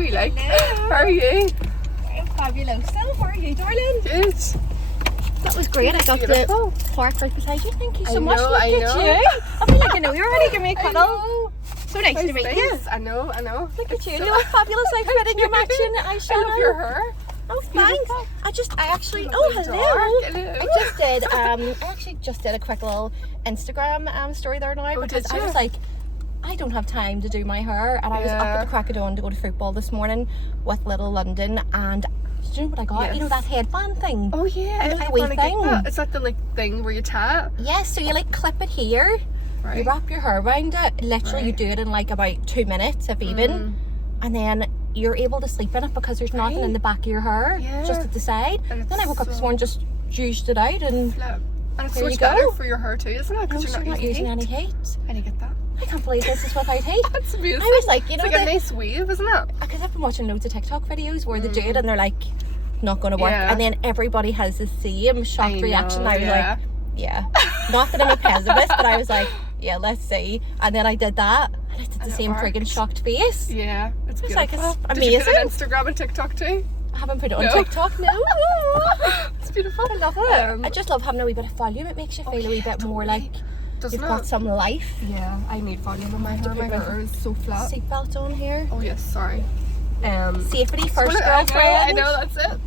we like. How are you? I'm fabulous. So, how are you, darling? Good. That was great. I got Beautiful. the park right beside you. Thank you so I much. know, Look I at know. you. I feel like I know you already. Give me a I cuddle. know. So nice to meet you. Yes, I know. Look at you. So- Look fabulous outfit and your matching eyeshadow. I love your hair. Oh, thanks. I actually, Lovely hello. dark. Hello. I actually just did a quick little Instagram story there now because did I you? was like, I don't have time to do my hair, and I was up at the crack of dawn to go to football this morning with Little London, and do you know what I got? Yes. You know that headband thing? Oh yeah, I It's know a you wee want to get thing. that. Is that the like thing where you tie it? Yes, so you like clip it here, Right. you wrap your hair around it, literally you Right. do it in like about 2 minutes if even, and then you're able to sleep in it because there's nothing in Right. the back of your hair, Yeah. just at the side. And Then I it's woke up this so- morning, just juiced it out, and Flip. And it's There so you much better go. for your hair too, isn't it? no, Because so you're you're not using any heat. heat. How do you get that? I can't believe this is without heat. That's amazing. I was like, you know, it's like a nice wave, isn't it? because I've been watching loads of TikTok videos where they do it and they're like, not going to work, Yeah. and then everybody has the same shocked I reaction. know, I was yeah. like, yeah, not that I'm a pessimist, but I was like, yeah, let's see. And then I did that, and I did the And it same friggin' worked. shocked face. Yeah, it's It's like, beautiful. it's Did you put it on amazing. Instagram and TikTok too? I haven't put it on No. TikTok, no. It's beautiful. I love it. I just love having a wee bit of volume. It makes you feel a wee bit more like Doesn't you've got it? some life. Yeah, I need volume in my hair. My hair is so flat. Seatbelt on here. Oh yes, sorry. Safety first, I girlfriend. know, that's it.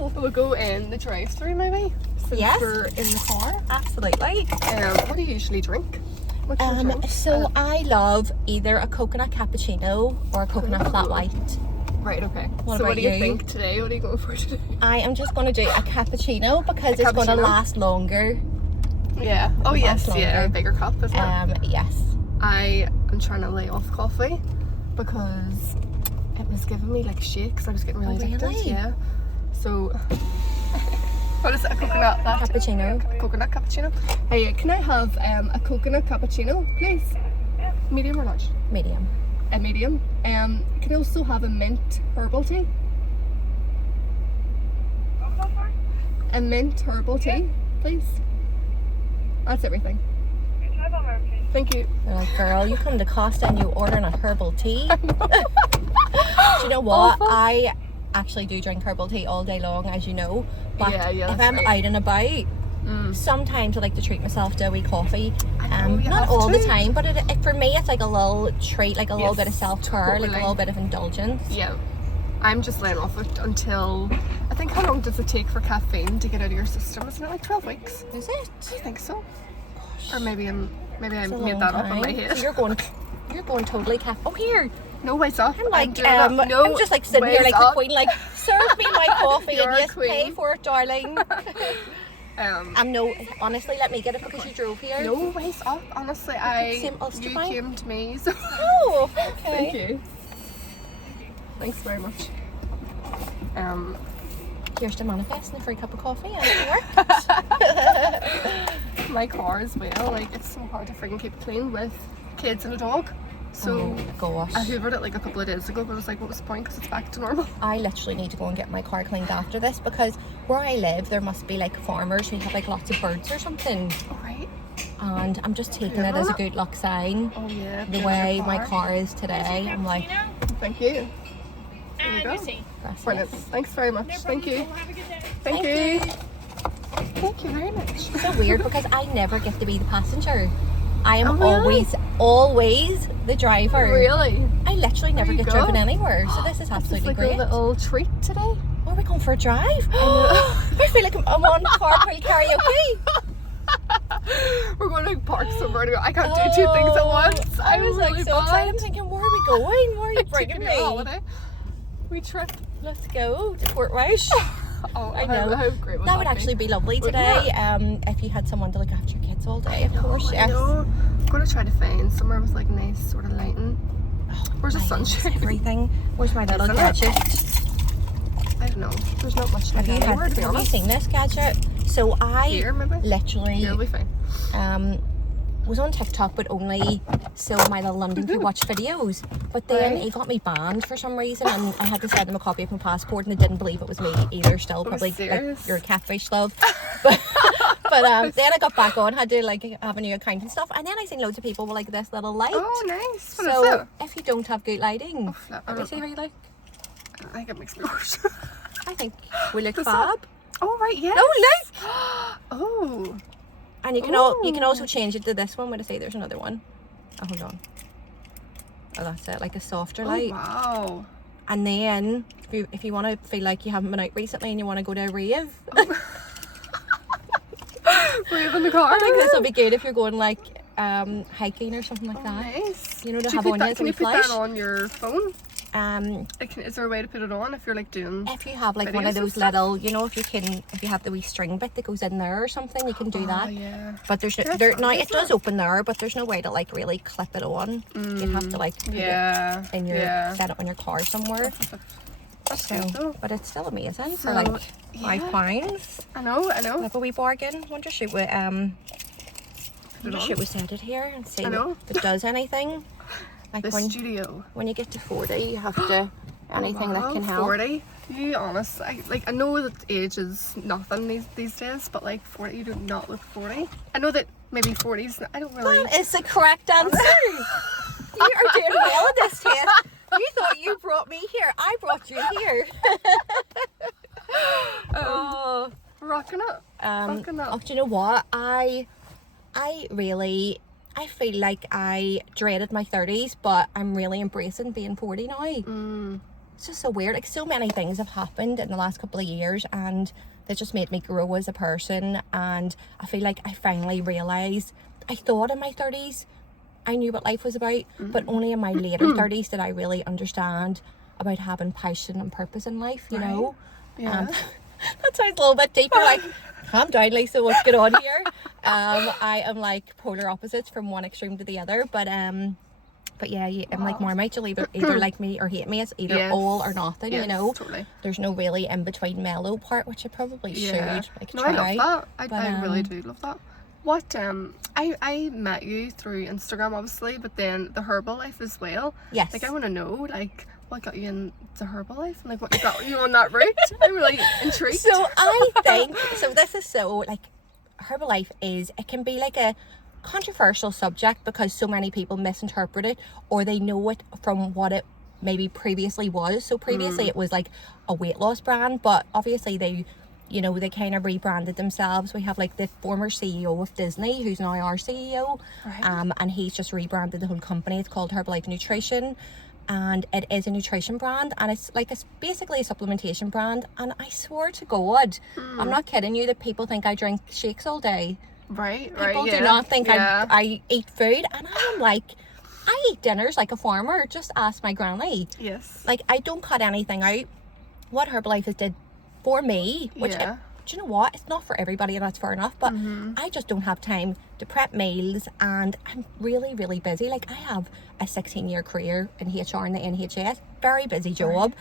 Woo. We'll go in the drive-through maybe. Since Yes. we're in the car. Absolutely. What do you usually drink? What's your drink? So I love either a coconut cappuccino or a coconut flat white. Right, okay. What so about what do you you? think today? What are you going for today? I am just going to do a cappuccino because A it's going to cappuccino? last longer. Yeah. Oh yes, longer. yeah, a bigger cup, isn't it? Yes. I am trying to lay off coffee because it was giving me like shakes. I was getting really addicted. really? Yeah. So what is it? A coconut latte? Cappuccino. Coconut cappuccino. Hey, can I have a coconut cappuccino, please? Medium or large? Medium. A medium. Can I also have a mint herbal tea? A mint herbal tea, please. That's everything. Thank you. They're like, girl, you come to Costa and you ordering a herbal tea. Do you know what? Awful. I actually do drink herbal tea all day long, as you know. But Yeah, if that's I'm right. out and about, sometimes I like to treat myself to a wee coffee. know, you Not have all the to. time, but it, for me, it's like a little treat, like a little Yes, bit of self-care, like a totally. little bit of indulgence. Yeah. I'm just laying off it until, I think, how long does it take for caffeine to get out of your system? Isn't it like 12 weeks? Is it? I think so. Or maybe I It's a made long that up in my time. head. So you're going totally Oh, here. No ways up. I'm like, doing it. No I'm just like sitting here ways like the up. queen, like, serve me my coffee You're and a yes, pay queen. for it, darling. Um, No, honestly, let me get it because you drove here. no ways up. Honestly, Same Ulster you Bank. came to me, so Oh, okay. thank you. Thanks very much. Here's the manifest and a free cup of coffee and it worked. My car as well. Like it's so hard to freaking keep clean with kids and a dog. So gosh. I hoovered it like a couple of days ago, but I was like, what was the point? Because it's back to normal. I literally need to go and get my car cleaned after this because where I live there must be like farmers who have like lots of birds or something, All right. and I'm just taking it as a good luck sign. Oh yeah. The way my car is today, I'm like, Thank you. There you go. gracias. Brilliant. Thanks very much. Thank you. Thank Thank you. Thank you very much. It's so weird because I never get to be the passenger. I am Oh, really? always the driver. Really? I literally never you get go. driven anywhere, so this is This is absolutely like great. a little treat today. Oh, are we going for a drive? I feel like I'm on carpool karaoke. We're going to park somewhere. I can't do two things at once. I was like really so excited. I'm bad. thinking, where are we going? Where are you bringing Taking me? you on holiday. We trip. Let's go to Portrush. Oh, I know. How great would That would actually be lovely Wouldn't today. If you had someone to look after your kids all day, of course. I Yes. know. I'm going to try to find somewhere with like nice sort of lighting. Where's the Lighting is sunshine? Everything. Where's my little Isn't it? gadget? I don't know. There's not much Have light you, anywhere, to be have you honest. seen this gadget? So I Here, maybe? literally Here, it'll be fine. was on TikTok, but only so my little London could watch videos. But then Right. he got me banned for some reason, and I had to send him a copy of my passport, and they didn't believe it was me either. Still, probably like, serious? you're a catfish, love. But then I got back on, had to like have a new account and stuff, and then I seen loads of people with like this little light. Oh, nice. What is So it? if you don't have good lighting, flip, I let me don't see how you like. I think it makes me worse. I think we look Does fab. Oh, right, yes. Oh, look! Oh. And you can also change it to this one. Wait, I say there's another one. Oh, hold on. Oh, that's it, like a softer light. Oh, wow. And then if you want to feel like you haven't been out recently and you want to go to a rave, Rave in the car. I think this will be good if you're going like hiking or something like that. Nice. You know, to Do you have put on that, you can you as a put flash. that on your phone? Like, is there a way to put it on if you're like doing If you have like one of videos and those stuff? little, you know, if you have the wee string bit that goes in there or something, you can do that. Yeah. But there's no, That's there fun, now isn't it does open there, but there's no way to like really clip it on. You'd have to like put Yeah. it in your set it on your car somewhere. That's So, good though. but it's still amazing for So, like yeah. £5. I know. Like a wee bargain. Wonder should we set it here and see I know. if it does anything. Like The studio. when you get to 40, you have to anything that can help. 40. You honest, I know that age is nothing these days, but like 40, you do not look 40. I know that maybe 40s. I don't really. That is the correct answer. You are doing well at this test. You thought you brought me here. I brought you here. Oh. Rocking it. Rocking it. Oh, do you know what? I feel like I dreaded my 30s, but I'm really embracing being 40 now. It's just so weird. Like, so many things have happened in the last couple of years, and they just made me grow as a person. And I feel like I finally realised, I thought in my 30s I knew what life was about, but only in my later 30s did I really understand about having passion and purpose in life, you know? Yeah. That sounds a little bit deeper, like, calm down, Lisa, what's going on here? I am like polar opposites from one extreme to the other, but yeah, I'm like Marmite, you'll either like me or hate me. It's either all or nothing, you know? Totally. There's no really in between mellow part, which I probably should like No, try. I love that. I really but, do love that. What I met you through Instagram obviously, but then the Herbal Life as well. Yes. Like, I want to know like what got you into Herbal Life and like what got you on that route. I'm really intrigued. So I think, so this is so like, Herbalife it can be like a controversial subject because so many people misinterpret it, or they know it from what it maybe previously was. So previously it was like a weight loss brand, but obviously they kind of rebranded themselves. We have like the former CEO of Disney, who's now our CEO, and he's just rebranded the whole company. It's called Herbalife Nutrition, and it is a nutrition brand, and it's basically a supplementation brand. And I swear to God, I'm not kidding you, that people think I drink shakes all day. People do not think I eat food, and I'm like, I eat dinners like a farmer. Just ask my granny. Yes. Like, I don't cut anything out. What Herbalife has did for me, which do you know what, it's not for everybody, and that's fair enough, but I just don't have time to prep meals, and I'm really, really busy. Like, I have a 16-year career in HR in the NHS, very busy job,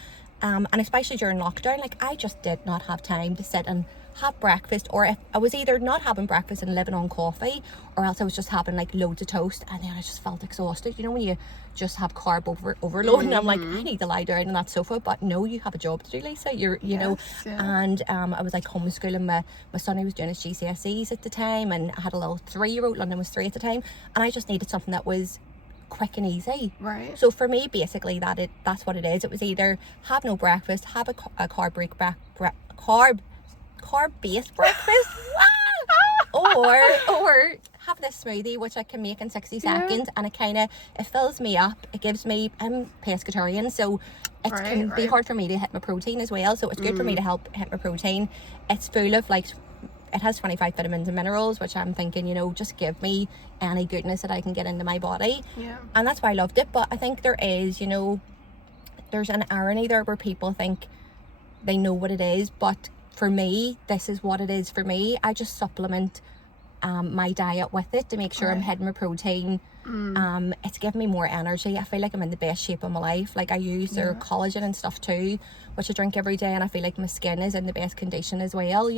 and especially during lockdown, like, I just did not have time to sit and have breakfast, or if I was either not having breakfast and living on coffee, or else I was just having like loads of toast, and then I just felt exhausted. You know, when you just have carb overload, and I'm like, I need to lie down on that sofa, but no, you have a job to do, Lisa. You know. And I was like homeschooling my son, who was doing his GCSEs at the time, and I had a little 3-year-old. London was 3 at the time, and I just needed something that was quick and easy. Right. So for me, basically, that's what it is. It was either have no breakfast, have a carb-based breakfast, or have this smoothie, which I can make in 60 seconds, and it fills me up. It gives me, I'm pescatarian, so it can be hard for me to hit my protein as well, so it's good for me to help hit my protein. It's full of like, it has 25 vitamins and minerals, which I'm thinking, just give me any goodness that I can get into my body. And that's why I loved it. But I think there is, there's an irony there where people think they know what it is, but for me, this is what it is for me. I just supplement my diet with it to make sure I'm hitting my protein. It's giving me more energy. I feel like I'm in the best shape of my life. Like, I use their collagen and stuff too, which I drink every day, and I feel like my skin is in the best condition as well,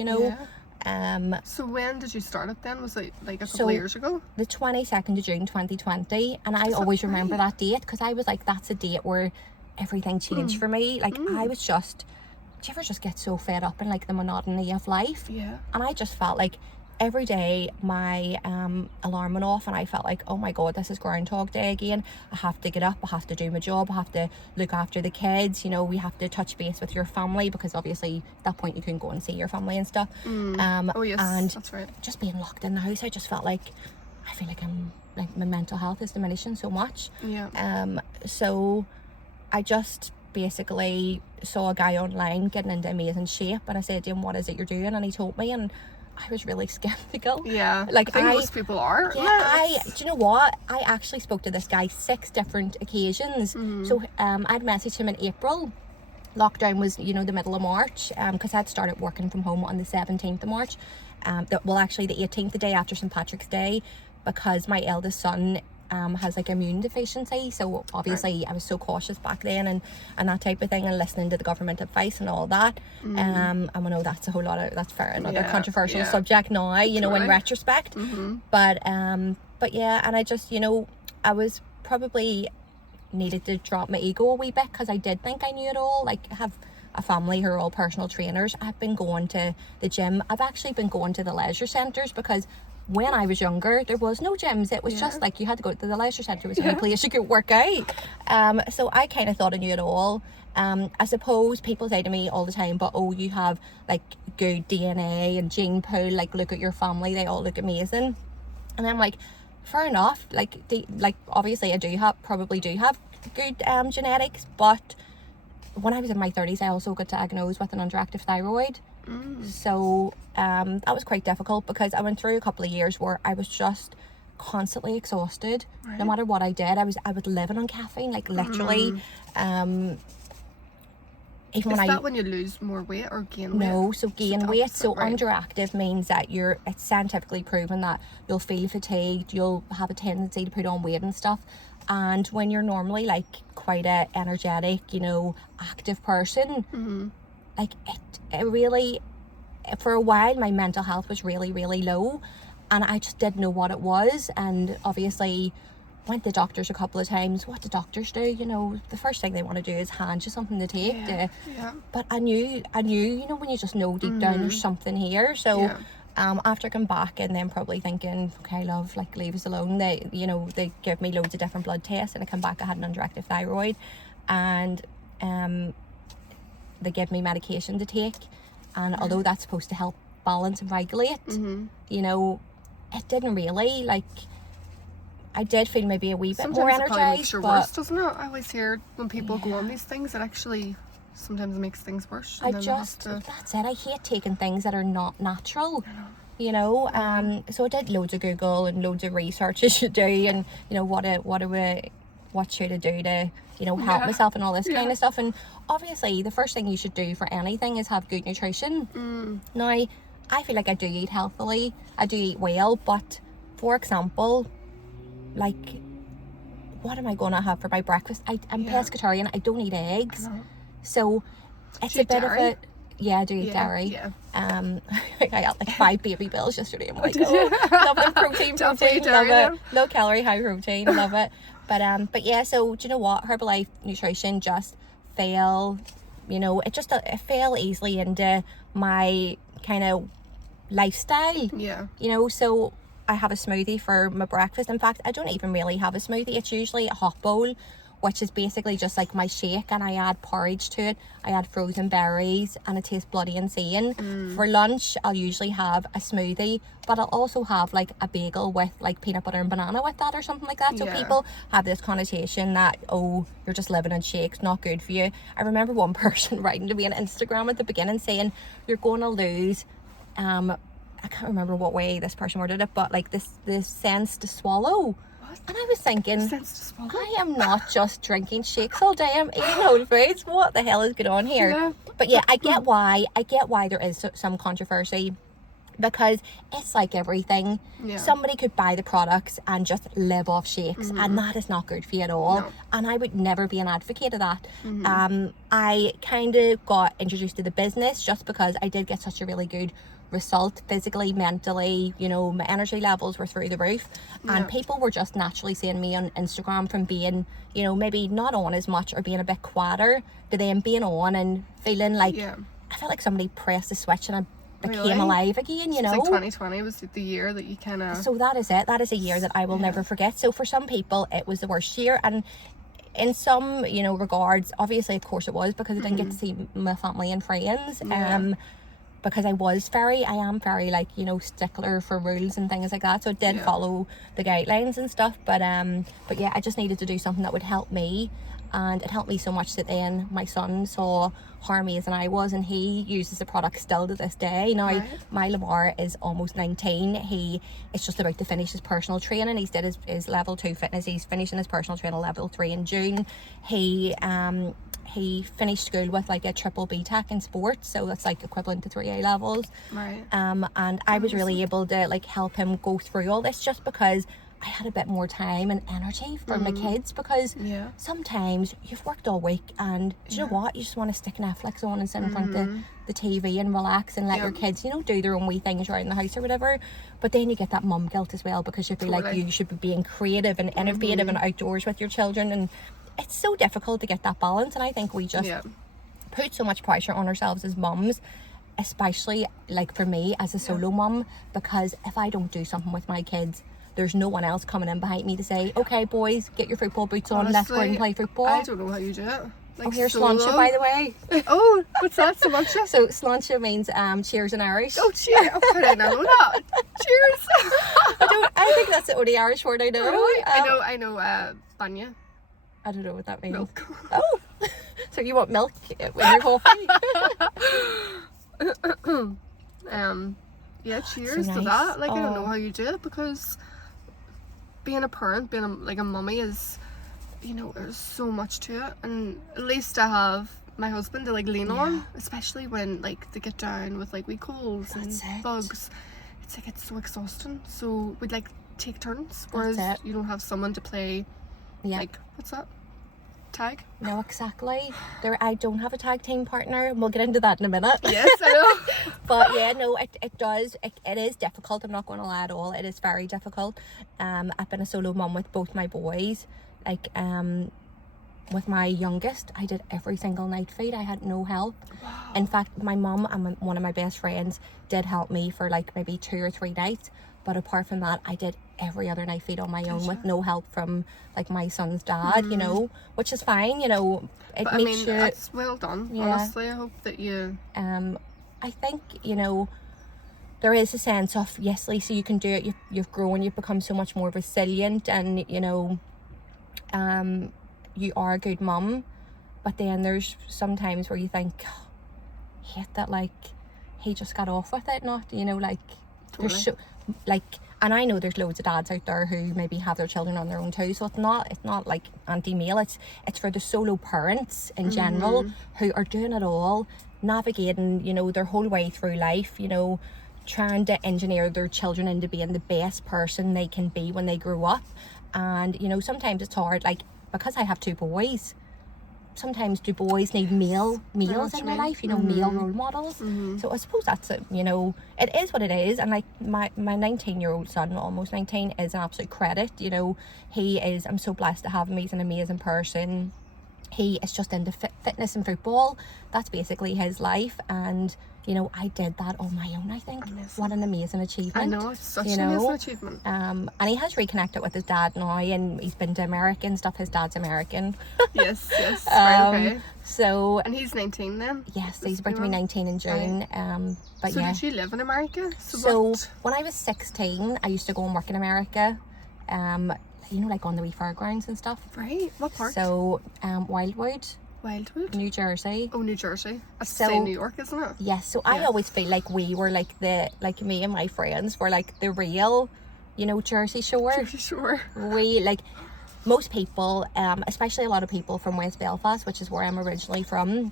So when did you start it then? Was it like a couple of years ago? The 22nd of June 2020, and I always remember that date because I was like, that's a date where everything changed for me. Like, I was just, do you ever just get so fed up in like the monotony of life? And I just felt like every day my alarm went off and I felt like, oh my God, this is Groundhog Day again. I have to get up, I have to do my job, I have to look after the kids, you know, we have to touch base with your family, because obviously at that point you couldn't go and see your family and stuff. Oh yes, and that's right. just being locked in the house, I just felt like, I feel like I'm like, my mental health is diminishing so much. So I just basically saw a guy online getting into amazing shape, and I said to him, what is it you're doing? And he told me, and I was really skeptical. Like I think most people are. Do you know what, I actually spoke to this guy 6 different occasions. So I'd messaged him in April. Lockdown was, you know, the middle of March, because I'd started working from home on the 17th of March, well actually the 18th, the day after St. Patrick's Day, because my eldest son has like immune deficiency. So obviously I was so cautious back then, and that type of thing, and listening to the government advice and all that. And I know that's a whole lot of, that's fair, another controversial subject now, you know, in retrospect. But yeah, and I just, you know, I was probably needed to drop my ego a wee bit, because I did think I knew it all. Like, I have a family who are all personal trainers. I've been going to the gym. I've actually been going to the leisure centres, because when I was younger there was no gyms. It was just like you had to go to the leisure centre, was the only place you could work out. So I kind of thought I knew it all. I suppose people say to me all the time, but oh, you have like good DNA and gene pool, like look at your family, they all look amazing. And I'm like, fair enough, like obviously I probably do have good genetics, but when I was in my 30s I also got diagnosed with an underactive thyroid. So that was quite difficult, because I went through a couple of years where I was just constantly exhausted. No matter what I did, I was living on caffeine, like literally. Even when you lose more weight or gain weight? No, so gain weight. So underactive means that it's scientifically proven that you'll feel fatigued, you'll have a tendency to put on weight and stuff. And when you're normally like quite a energetic, you know, active person, like it really, for a while my mental health was really, really low, and I just didn't know what it was. And obviously went to doctors a couple of times. What do doctors do? You know, the first thing they want to do is hand you something to take. But I knew, you know, when you just know deep down there's something here. So after coming back and then probably thinking, okay love, like leave us alone, they, you know, they give me loads of different blood tests, and I come back I had an underactive thyroid, and they give me medication to take, and although that's supposed to help balance and regulate, you know, it didn't really. Like, I did feel maybe a wee bit more energized. Sometimes it makes you worse, doesn't it? I always hear when people go on these things, it actually sometimes makes things worse. That's it. I hate taking things that are not natural. You know, so I did loads of Google and loads of research as you do, and you know what should I do to, you know, help myself and all this kind of stuff. And obviously the first thing you should do for anything is have good nutrition. Now, I feel like I do eat healthily, I do eat well, but for example, like, what am I going to have for my breakfast? I'm pescatarian, I don't eat eggs. So it's a bit of a, I do eat dairy. I got like 5 baby bills yesterday. I'm like, oh, love the protein, love it. Low calorie, high protein, love it. But yeah, so do you know what? Herbalife nutrition just fell, you know, it fell easily into my kind of lifestyle. You know, so I have a smoothie for my breakfast. In fact, I don't even really have a smoothie. It's usually a hot bowl, which is basically just like my shake, and I add porridge to it. I add frozen berries, and it tastes bloody insane. For lunch, I'll usually have a smoothie, but I'll also have like a bagel with like peanut butter and banana with that or something like that. So people have this connotation that, oh, you're just living on shakes, not good for you. I remember one person writing to me on Instagram at the beginning saying, you're going to lose, I can't remember what way this person worded it, but like this sense to swallow. And I was thinking, I am not just drinking shakes all day, I'm eating whole foods. What the hell is going on here? But yeah, I get why there is some controversy, because it's like everything. Somebody could buy the products and just live off shakes, and that is not good for you at all. And I would never be an advocate of that. I kind of got introduced to the business just because I did get such a really good result physically, mentally, you know, my energy levels were through the roof, and people were just naturally seeing me on Instagram from being, you know, maybe not on as much or being a bit quieter to then being on and feeling like I felt like somebody pressed a switch and became alive again, you know. It's like 2020 was the year that you kind of... So that is it. That is a year that I will never forget. So for some people, it was the worst year. And in some, you know, regards, obviously, of course it was, because I didn't get to see my family and friends. Because I am very, like, you know, stickler for rules and things like that. So I did follow the guidelines and stuff. But yeah, I just needed to do something that would help me. And it helped me so much that then my son saw how amazing I was, and he uses the product still to this day. Now, my Lamar is almost 19. He is just about to finish his personal training. He's did his level 2 fitness. He's finishing his personal training level 3 in June. He finished school with like a triple BTEC in sports, so that's like equivalent to 3 A levels. And I was really able to like help him go through all this, just because I had a bit more time and energy for my kids, because sometimes you've worked all week and do you know what, you just want to stick Netflix on and sit in front of the TV and relax and let your kids, you know, do their own wee things around the house or whatever. But then you get that mum guilt as well, because you feel like you should be being creative and innovative and outdoors with your children, and it's so difficult to get that balance. And I think we just put so much pressure on ourselves as mums, especially like for me as a solo mum, because if I don't do something with my kids, there's no one else coming in behind me to say, okay boys, get your football boots on, let's go out and play football. I don't know how you do it. Like, oh, here's sláinte, by the way. Oh, what's that, sláinte? So sláinte means cheers in Irish. Oh, cheers. Oh, I didn't know that. Cheers. I think that's the only Irish word I know. Really? I know banya. I don't know what that means. Milk. Oh, so you want milk with your coffee? Yeah, cheers so to nice. that. Like, I don't know how you do it, because being a parent, being like a mummy is, you know, there's so much to it. And at least I have my husband to like lean on, especially when like they get down with like wee colds and bugs. It's like, it's so exhausting. So we'd like take turns, whereas you don't have someone to play like, what's that? Tag? No, exactly. I don't have a tag team partner, and we'll get into that in a minute. Yes, I know. But yeah, no, it is difficult. I'm not going to lie at all. It is very difficult. I've been a solo mum with both my boys. Like, with my youngest, I did every single night feed. I had no help. Wow. In fact, my mum and one of my best friends did help me for like maybe 2 or 3 nights. But apart from that, I did every other night feed on my own with no help from like my son's dad, you know, which is fine, you know. But I mean, that's well done, honestly. I hope that you... I think, you know, there is a sense of, yes, Lisa, you can do it. You've grown, you've become so much more resilient, and, you know, you are a good mum. But then there's sometimes where you think, oh, hate that, like, he just got off with it, not, you know, like... There's so, like, and I know there's loads of dads out there who maybe have their children on their own too, so it's not like anti-male, it's for the solo parents in general who are doing it all, navigating, you know, their whole way through life, you know, trying to engineer their children into being the best person they can be when they grow up. And, you know, sometimes it's hard, like, because I have 2 boys, sometimes do boys need males in their life, you know, male role models. So I suppose that's it, you know, it is what it is. And like my 19-year-old son, almost 19, is an absolute credit, you know. I'm so blessed to have him. He's an amazing person. He is just into fitness and football. That's basically his life. And, you know, I did that on my own, I think. What an amazing achievement. I know, it's such an amazing achievement. And he has reconnected with his dad now, and he's been to America and stuff. His dad's American. Yes, right, okay. So... And he's 19 then? Yes, he's about to be 19 in June. But so yeah. did you live in America? So when I was 16, I used to go and work in America. You know, like on the wee fairgrounds and stuff. Right, what part? So, Wildwood, New Jersey. Oh, New Jersey. That's the same New York, isn't it? Yes, so I always feel like we were like me and my friends were like the real, you know, Jersey Shore. Jersey Shore. We, like, most people, especially a lot of people from West Belfast, which is where I'm originally from,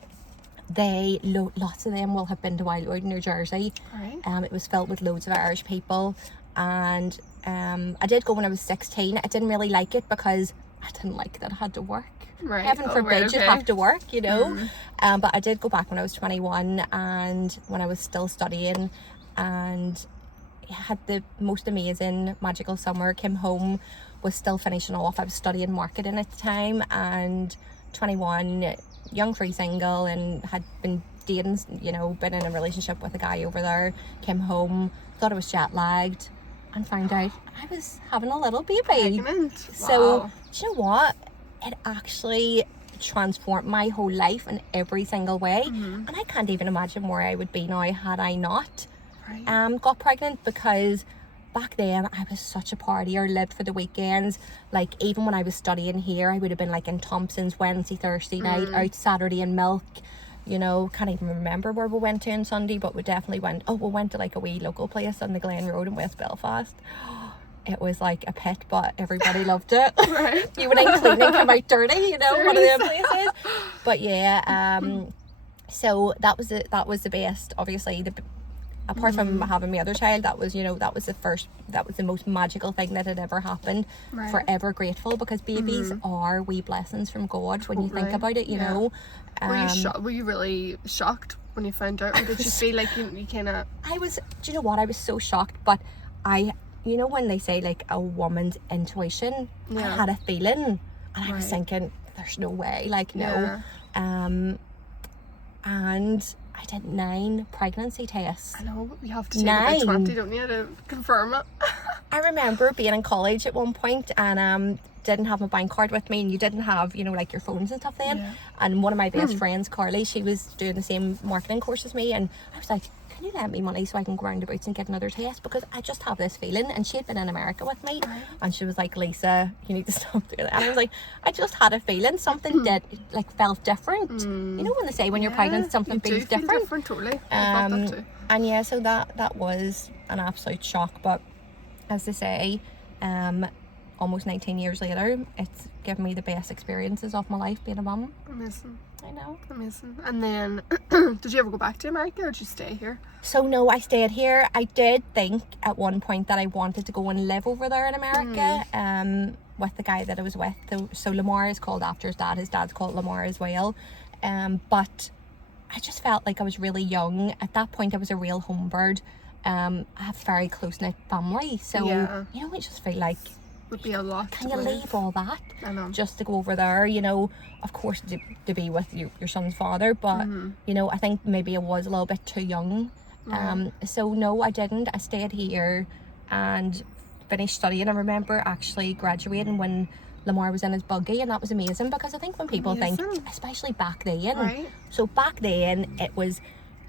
lots of them will have been to Wildwood, New Jersey. Right. It was filled with loads of Irish people, and I did go when I was 16. I didn't really like it because I didn't like that I had to work. Right. Heaven forbid you have to work, you know. But I did go back when I was 21 and when I was still studying, and had the most amazing magical summer. Came home, was still finishing off. I was studying marketing at the time, and 21, young, free, single, and had been dating, you know, been in a relationship with a guy over there, came home, thought I was jet lagged, and found out I was having a little baby. Pregnant. So, Wow. do you know what? It actually transformed my whole life in every single way. And I can't even imagine where I would be now had I not got pregnant, because back then I was such a partier, lived for the weekends. Like, even when I was studying here, I would have been like in Thompson's Wednesday, Thursday night, out Saturday in Milk. You know, can't even remember where we went to on Sunday, but we definitely went to like a wee local place on the Glen Road in West Belfast. It was like a pit, but everybody loved it. Right. You went in clean and come out dirty, you know. Seriously? One of them places. But yeah, so that was the best, obviously. Apart from having my other child, that was the most magical thing that had ever happened. Right. Forever grateful, because babies are wee blessings from God when you think about it, you know. Were you really shocked when you found out, or did you feel like you kind of... do you know what, I was so shocked, but you know when they say like a woman's intuition, I had a feeling, and I was thinking, there's no way, like, no. And I did 9 pregnancy tests. I know, but you have to take it by 20, don't you, to confirm it? I remember being in college at one point, and didn't have my bank card with me, and you didn't have, you know, like your phones and stuff then. And one of my best friends, Carly, she was doing the same marketing course as me, and I was like, can you lend me money so I can go round the boots and get another test, because I just have this feeling. And she had been in America with me, and she was like, Lisa, you need to stop doing that. And I was like, I just had a feeling something felt different. You know when they say when you're pregnant something feels different. Totally. I felt that too. And yeah, so that was an absolute shock, but as they say, almost 19 years later, it's given me the best experiences of my life being a mum. Amazing. I know. Amazing. And then, did you ever go back to America, or did you stay here? So no, I stayed here. I did think at one point that I wanted to go and live over there in America, with the guy that I was with. So Lamar is called after his dad. His dad's called Lamar as well. But I just felt like I was really young. At that point, I was a real home bird. I have a very close-knit family. So, you know, I just feel like, Would be a lot. can you leave all that I know. just to go over there, you know? Of course, to be with your son's father, but you know, I think maybe I was a little bit too young. So no, I didn't. I stayed here and finished studying. I remember actually graduating when Lamar was in his buggy, and that was amazing, because I think when people think, especially back then, so back then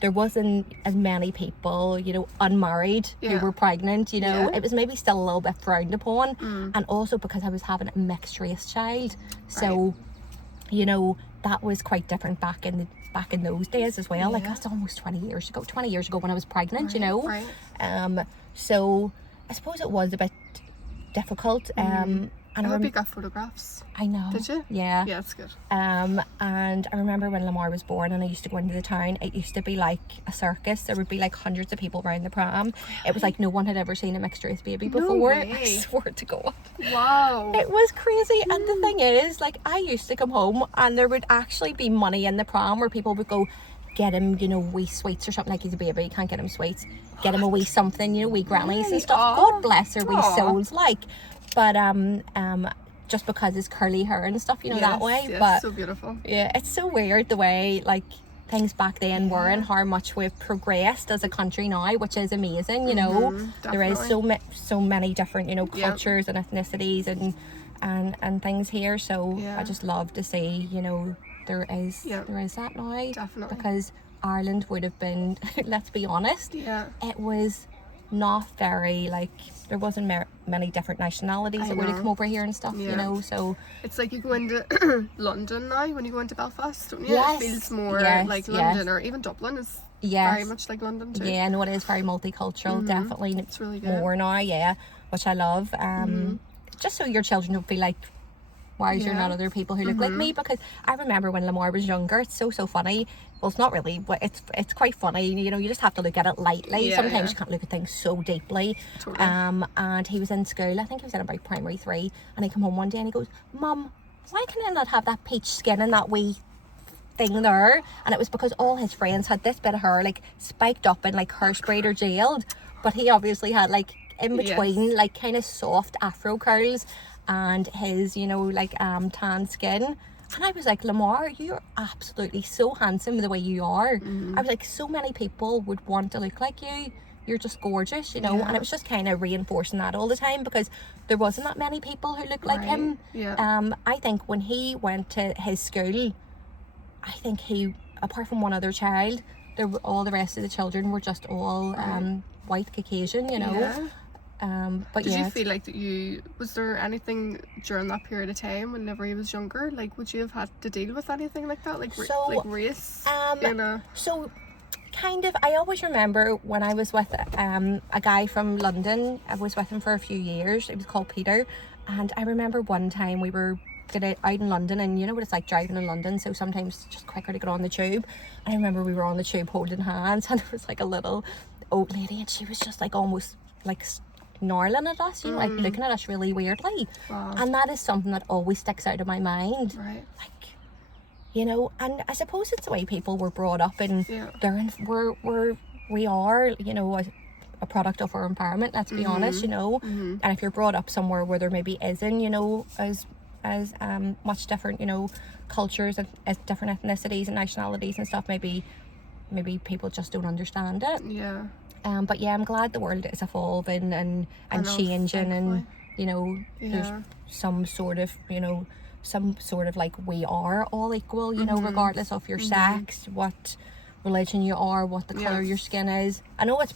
there wasn't as many people, you know, unmarried who were pregnant, you know. It was maybe still a little bit frowned upon. And also because I was having a mixed race child. So, you know, that was quite different back in those days as well. Like, that's almost 20 years ago when I was pregnant, you know. So I suppose it was a bit difficult. And I hope you got photographs. I know. Did you? Yeah. Yeah, that's good. And I remember when Lamar was born and I used to go into the town, it used to be like a circus. There would be like hundreds of people around the pram. Really? It was like no one had ever seen a mixed race baby before. No way. I swear to God. Wow. It was crazy. And the thing is, like, I used to come home and there would actually be money in the pram where people would go, get him, you know, wee sweets or something. Like, he's a baby, you can't get him sweets. Get him a wee something, you know, wee grannies and stuff. God bless their wee souls, like. But just because it's curly hair and stuff, you know, that way. Yes, but so beautiful. Yeah, it's so weird the way like things back then were and how much we've progressed as a country now, which is amazing. You know, there is so many different, you know, cultures and ethnicities and things here. So I just love to see, you know, there is that now. Definitely. Because Ireland would have been, let's be honest, it was not very, like, there wasn't many different nationalities that would have come over here and stuff, you know, so it's like you go into London now when you go into Belfast, don't you? Yes, it feels more like London, or even Dublin is very much like London too. Yeah, no, it is very multicultural, definitely. It's really good. More now, which I love. Just so your children don't feel like, why is there not other people who look like me? Because I remember when Lamar was younger, it's so funny. Well, it's not really, but it's quite funny. You know, you just have to look at it lightly. Sometimes you can't look at things so deeply. Totally. And he was in school, I think he was in about primary 3, and he came home one day and he goes, Mum, why can I not have that peach skin and that wee thing there? And it was because all his friends had this bit of hair like spiked up and like hairsprayed or gelled, but he obviously had like in between like kind of soft afro curls and his, you know, like tan skin. And I was like, Lamar, you're absolutely so handsome the way you are. I was like, so many people would want to look like you. You're just gorgeous, you know. Yeah. And it was just kind of reinforcing that all the time, because there wasn't that many people who looked like him. Yeah. I think when he went to his school, I think he, apart from one other child, all the rest of the children were just all white Caucasian, you know. Yeah. But Did yeah, you feel like was there anything during that period of time whenever he was younger? Like, would you have had to deal with anything like that? Like, like race? So kind of, I always remember when I was with a guy from London. I was with him for a few years. He was called Peter. And I remember one time we were out in London, and you know what it's like driving in London, so sometimes it's just quicker to get on the tube. And I remember we were on the tube holding hands, and there was like a little old lady, and she was just like almost like snarling at us, you know, like looking at us really weirdly. Wow. And that is something that always sticks out of my mind. Right. Like, you know, and I suppose it's the way people were brought up, and we are, you know, a product of our environment, let's be honest, you know. And if you're brought up somewhere where there maybe isn't, you know, as much different, you know, cultures and as different ethnicities and nationalities and stuff, maybe people just don't understand it. Yeah. But yeah, I'm glad the world is evolving and changing, thankfully. and you know, there's some sort of like, we are all equal, you know, regardless of your sex, what religion you are, what the color of your skin is. I know it's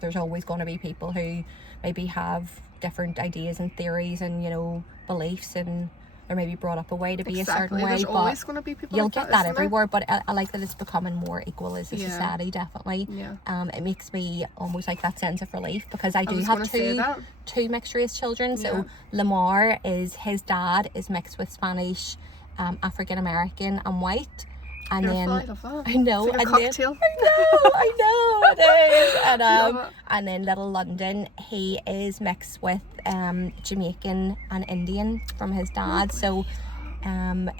there's always going to be people who maybe have different ideas and theories and, you know, beliefs, and they're maybe brought up a way to be a certain way. There's but always going to be people you'll like get that that everywhere. But I like that it's becoming more equal as a society, definitely. Yeah. It makes me almost like that sense of relief, because I do was have gonna say that. two mixed race children. So Lamar, his dad is mixed with Spanish, African American and white. And Careful, then I love that. I know, It's like a and cocktail. I know it is. Love it. And then little London, he is mixed with Jamaican and Indian from his dad. So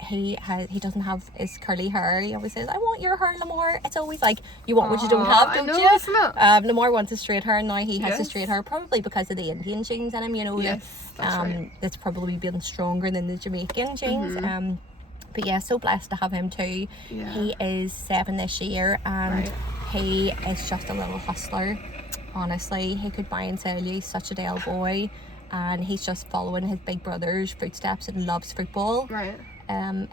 he doesn't have his curly hair. He always says, I want your hair, Lamar. It's always like, you want what you don't have, don't you? Isn't it? Lamar wants a straight hair, and now he has a straight hair, probably because of the Indian genes in him, you know. Yes, that's right. That's probably been stronger than the Jamaican genes. But yeah, so blessed to have him too. Yeah. He is 7 this year, and he is just a little hustler. Honestly, he could buy and sell you. He's such a Dale boy, and he's just following his big brother's footsteps and loves football. Right.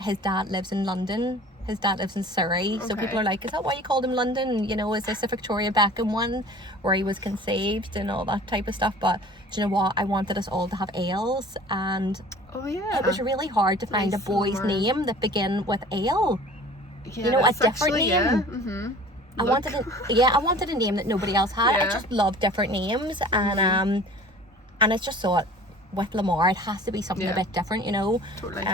His dad lives in London. His dad lives in Surrey. So people are like, is that why you called him London? You know, is this a Victoria Beckham one where he was conceived and all that type of stuff? But do you know what? I wanted us all to have Ales, and it was really hard to find a boy's name that began with Ale. Yeah, you know, a different name. Yeah. I wanted a name that nobody else had. I just love different names, and I just thought with Lamar it has to be something a bit different, you know. Totally.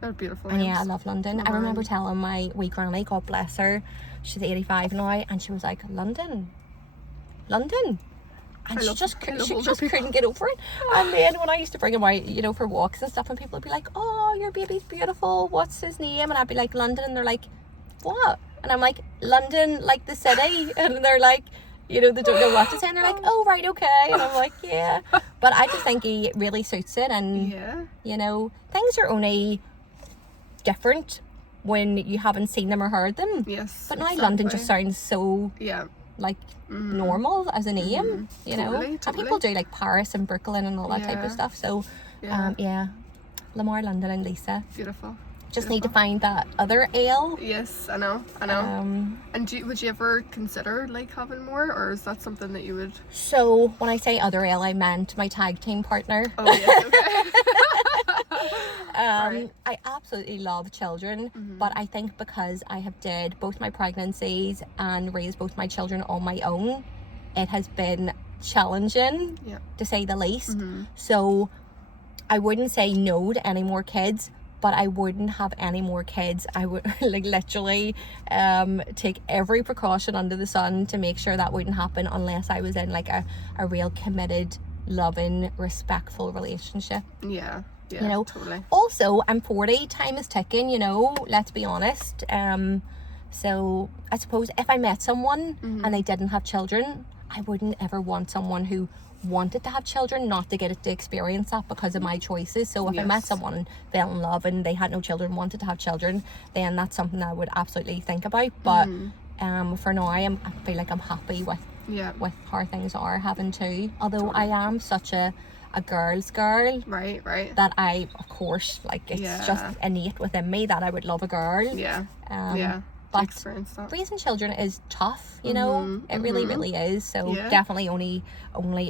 They're beautiful And names. yeah, I love London. I remember telling my wee granny, God bless her, she's 85 now, and she was like, London, and she just couldn't get over it. And then when I used to bring him out, you know, for walks and stuff, and people would be like, oh, your baby's beautiful, what's his name? And I'd be like, London. And they're like, what? And I'm like, London, like the city. And they're like, you know, they don't know what to say, and they're like, oh, right, okay. And I'm like, yeah. But I just think he really suits it, and you know, things are only different when you haven't seen them or heard them. Yes. But now London just sounds so like normal as a name, you know. Totally. And people do like Paris and Brooklyn and all that type of stuff. So Lamar, London and Lisa. Beautiful. Just need to find that other Ale. Yes, I know. And would you ever consider like having more, or is that something that you would? So when I say other Ale, I meant my tag team partner. Oh yes, okay. I absolutely love children, but I think because I have did both my pregnancies and raised both my children on my own, it has been challenging to say the least. So I wouldn't say no to any more kids, but I wouldn't have any more kids. I would like literally take every precaution under the sun to make sure that wouldn't happen unless I was in like a real committed, loving, respectful relationship. Yeah, you know, totally. Also, I'm 40, time is ticking, you know, let's be honest. So I suppose if I met someone and they didn't have children, I wouldn't ever want someone who wanted to have children, not to get it to experience that because of my choices. So if I met someone and fell in love and they had no children, wanted to have children, then that's something that I would absolutely think about. But for now, I feel like I'm happy with how things are, having two. Although I am such a girl's girl, right, that I, of course, like, it's just innate within me that I would love a girl. But raising children is tough, you know. It really, really is. So definitely only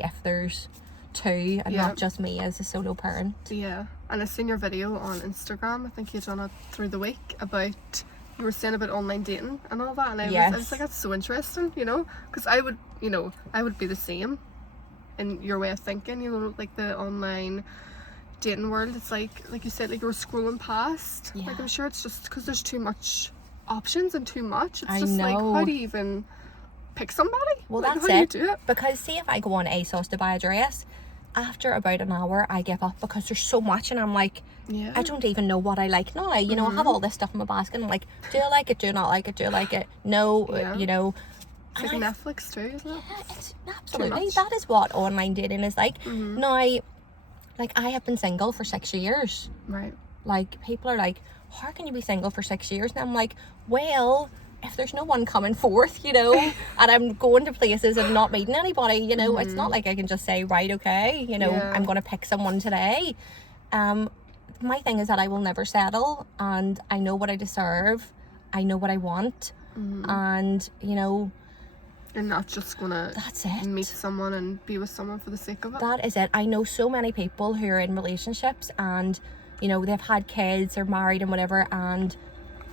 if there's two and not just me as a solo parent. Yeah. And I seen your video on Instagram, I think you done it through the week, about, you were saying about online dating and all that, and I was like, that's so interesting, you know, because I would be the same in your way of thinking, you know, like the online dating world. It's like you said, like, you're scrolling past. Like, I'm sure it's just because there's too much options and too much. It's just like, how do you even pick somebody? Well, like, that's how it. do you do it? Because see, if I go on ASOS to buy a dress, after about an hour I give up because there's so much, and I'm like, I don't even know what I like now, you know. I have all this stuff in my basket and I'm like, do I like it, do I not like it, do I like it, no, you know. It's like Netflix too, isn't it? Yeah, it's absolutely, that is what online dating is like. Now, like, I have been single for 6 years. Right. Like, people are like, how can you be single for 6 years? And I'm like, well, if there's no one coming forth, you know, and I'm going to places and not meeting anybody, you know, it's not like I can just say, right, okay, you know, I'm going to pick someone today. My thing is that I will never settle, and I know what I deserve, I know what I want, and, you know, you're not just gonna meet someone and be with someone for the sake of it. That is it. I know so many people who are in relationships and, you know, they've had kids, they're married and whatever, and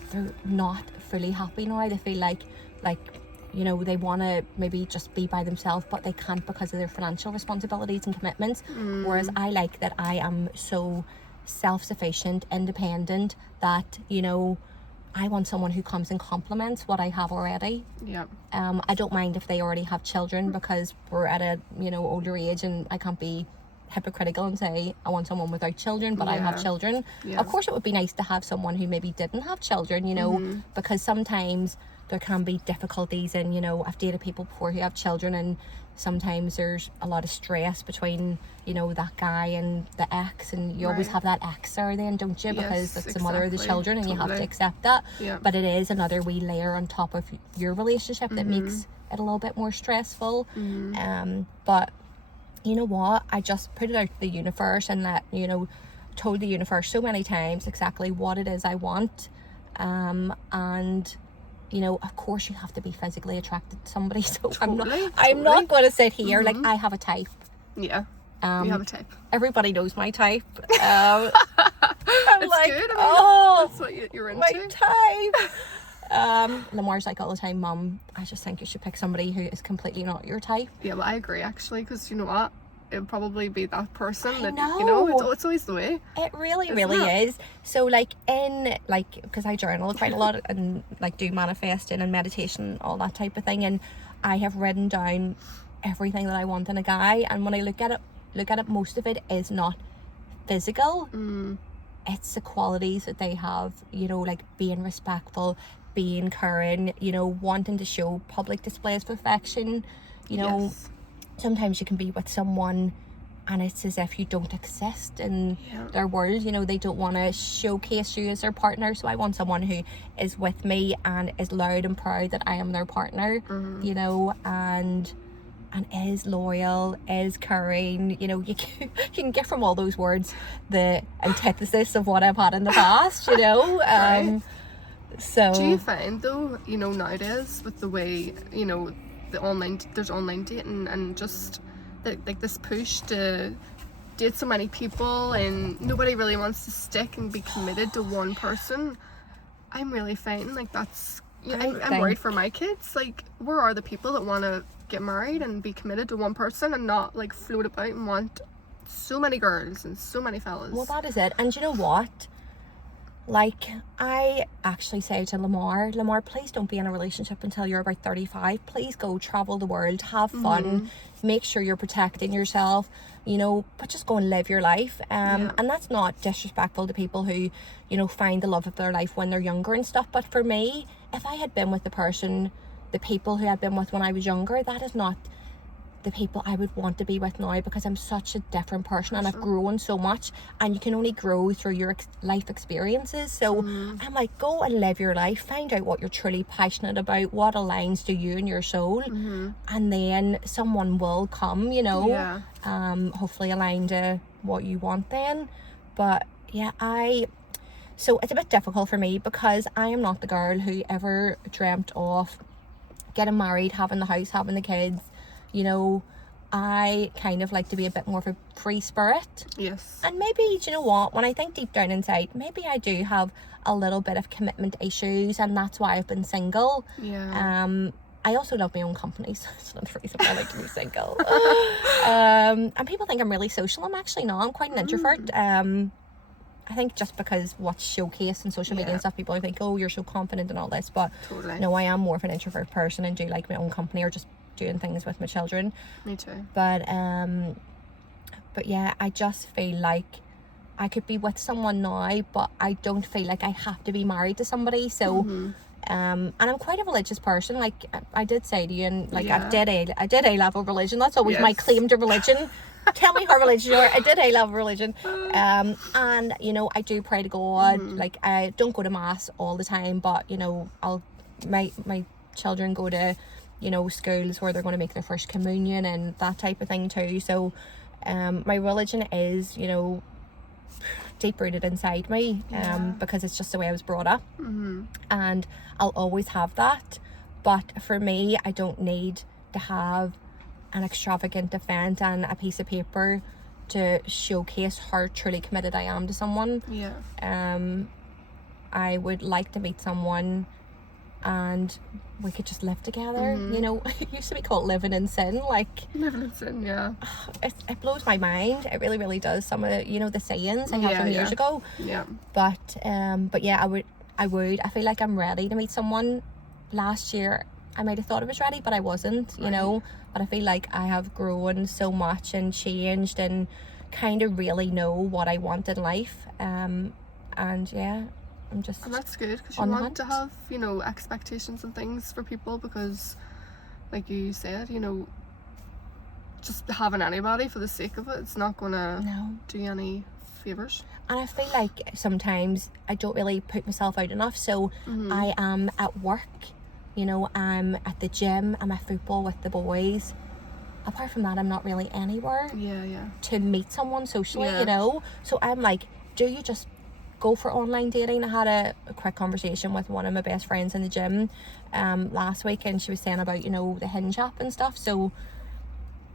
they're not fully happy now. They feel like, you know, they want to maybe just be by themselves, but they can't because of their financial responsibilities and commitments. Whereas I like that I am so self-sufficient, independent, that, you know, I want someone who comes and complements what I have already. I don't mind if they already have children, because we're at a, you know, older age, and I can't be hypocritical and say I want someone without children, but I have children. Of course it would be nice to have someone who maybe didn't have children, you know, because sometimes there can be difficulties, and, you know, I've dated people before who have children, and sometimes there's a lot of stress between, you know, that guy and the ex, and you always have that ex there then, don't you, because it's the mother of the children, and you have to accept that. But it is another wee layer on top of your relationship that makes it a little bit more stressful. But you know what, I just put it out to the universe, and that, you know, told the universe so many times exactly what it is I want, and, you know, of course you have to be physically attracted to somebody, so I'm not going to sit here like I have a type. You have a type. Everybody knows my type. I'm like, good. I mean, oh, that's what you're into. My type. Lamar's like all the time, Mum, I just think you should pick somebody who is completely not your type. Yeah, well, I agree, actually, because you know what, it would probably be that person that, you know, it's always the way. It really is. So, like, because I journal quite a lot and, like, do manifesting and meditation, all that type of thing, and I have written down everything that I want in a guy, and when I look at it, most of it is not physical. It's the qualities that they have, you know, like being respectful, being caring, you know, wanting to show public displays of affection, you know. Sometimes you can be with someone and it's as if you don't exist in their world, you know, they don't want to showcase you as their partner. So I want someone who is with me and is loud and proud that I am their partner, you know, and is loyal, is caring, you know. You can get from all those words the antithesis of what I've had in the past, you know. So do you find, though, you know, nowadays with the way, you know, there's online dating, and just like this push to date so many people, and nobody really wants to stick and be committed to one person, I'm really finding like that's, you know, I'm worried for my kids. Like, where are the people that want to get married and be committed to one person and not like float about and want so many girls and so many fellas? Well, that is it. And you know what, like, I actually say to Lamar, please don't be in a relationship until you're about 35. Please go travel the world, have fun, make sure you're protecting yourself, you know, but just go and live your life. And that's not disrespectful to people who, you know, find the love of their life when they're younger and stuff. But for me, if I had been with the people who I'd been with when I was younger, the people I would want to be with now, because I'm such a different person and I've grown so much, and you can only grow through your life experiences. So I'm like, go and live your life, find out what you're truly passionate about, what aligns to you and your soul, and then someone will come, you know, hopefully aligned to what you want then. But yeah, so it's a bit difficult for me because I am not the girl who ever dreamt of getting married, having the house, having the kids. You know, I kind of like to be a bit more of a free spirit. Yes. And maybe, do you know what, when I think deep down inside, maybe I do have a little bit of commitment issues, and that's why I've been single. Yeah. I also love my own company, so it's not the reason why I like to be single. And people think I'm really social. I'm actually not. I'm quite an introvert. I think just because what's showcased on social media and stuff, people think, oh, you're so confident and all this. But no, I am more of an introvert person and do like my own company, or just doing things with my children. Me too. But yeah, I just feel like I could be with someone now, but I don't feel like I have to be married to somebody. So and I'm quite a religious person. Like I did say to you, and like I did A-level religion. That's always my claim to religion. Tell me how religious you are. I did A-level religion. And you know, I do pray to God. Like I don't go to mass all the time, but you know, my children go to, you know, schools where they're going to make their first communion and that type of thing too. So my religion is, you know, deep rooted inside me, because it's just the way I was brought up, and I'll always have that. But for me, I don't need to have an extravagant event and a piece of paper to showcase how truly committed I am to someone. I would like to meet someone and we could just live together. You know, it used to be called living in sin. Like living in sin, it blows my mind. It really, really does. Some of the, you know, the sayings I had from years ago. But yeah, I feel like I'm ready to meet someone. Last year I might have thought I was ready, but I wasn't, you know. But I feel like I have grown so much and changed and kind of really know what I want in life. And yeah, I'm just, and that's good, because you want to have, you know, expectations and things for people, because like you said, you know, just having anybody for the sake of it's not gonna do you any favors. And I feel like sometimes I don't really put myself out enough. So I am at work, you know, I'm at the gym, I'm at football with the boys. Apart from that, I'm not really anywhere to meet someone socially, you know. So I'm like, do you just go for online dating? I had a quick conversation with one of my best friends in the gym last week, and she was saying about, you know, the Hinge app and stuff. So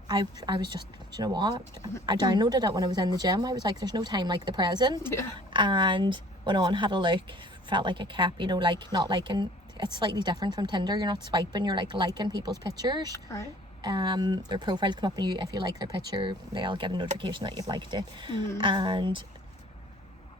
I was just, do you know what, I downloaded it when I was in the gym. I was like, there's no time like the present. And went on, had a look, felt like I kept, you know, like not liking. It's slightly different from Tinder. You're not swiping, you're like liking people's pictures. Their profiles come up, and if you like their picture, they'll get a notification that you've liked it. And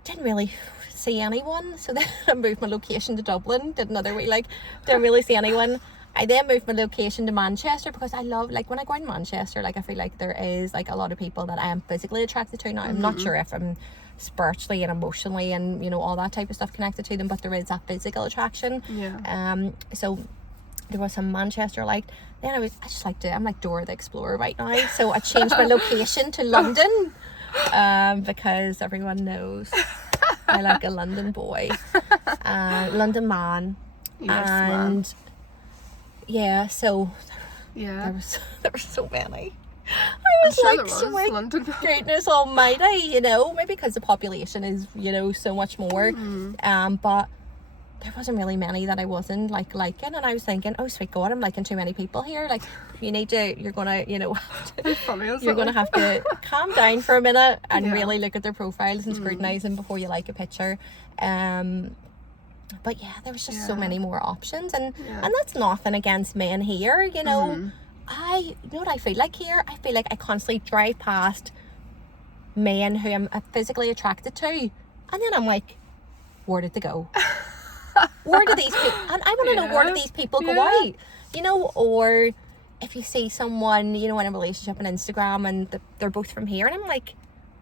didn't really see anyone, so then I moved my location to Dublin. Did another week, like didn't really see anyone. I then moved my location to Manchester, because I love, like when I go in Manchester, like I feel like there is like a lot of people that I am physically attracted to. Now I'm not sure if I'm spiritually and emotionally and, you know, all that type of stuff connected to them, but there is that physical attraction. So there was some Manchester liked. Then I'm like Dora the Explorer right now, so I changed my location to London, because everyone knows I like a London boy, London man. And yeah, so there were so many. I was like, so my goodness almighty, you know, maybe because the population is, you know, so much more, but there wasn't really many that I wasn't liking, and I was thinking, oh sweet God, I'm liking too many people here. Like, you're gonna, you know, you're gonna have to calm down for a minute and really look at their profiles and scrutinize them before you like a picture. But yeah, there was just so many more options, and that's nothing against men here, you know. You know what I feel like here? I feel like I constantly drive past men who I'm physically attracted to, and then I'm like, where did they go? Where do these people, and I want to know, where do these people go out, you know? Or if you see someone, you know, in a relationship on Instagram and they're both from here, and I'm like,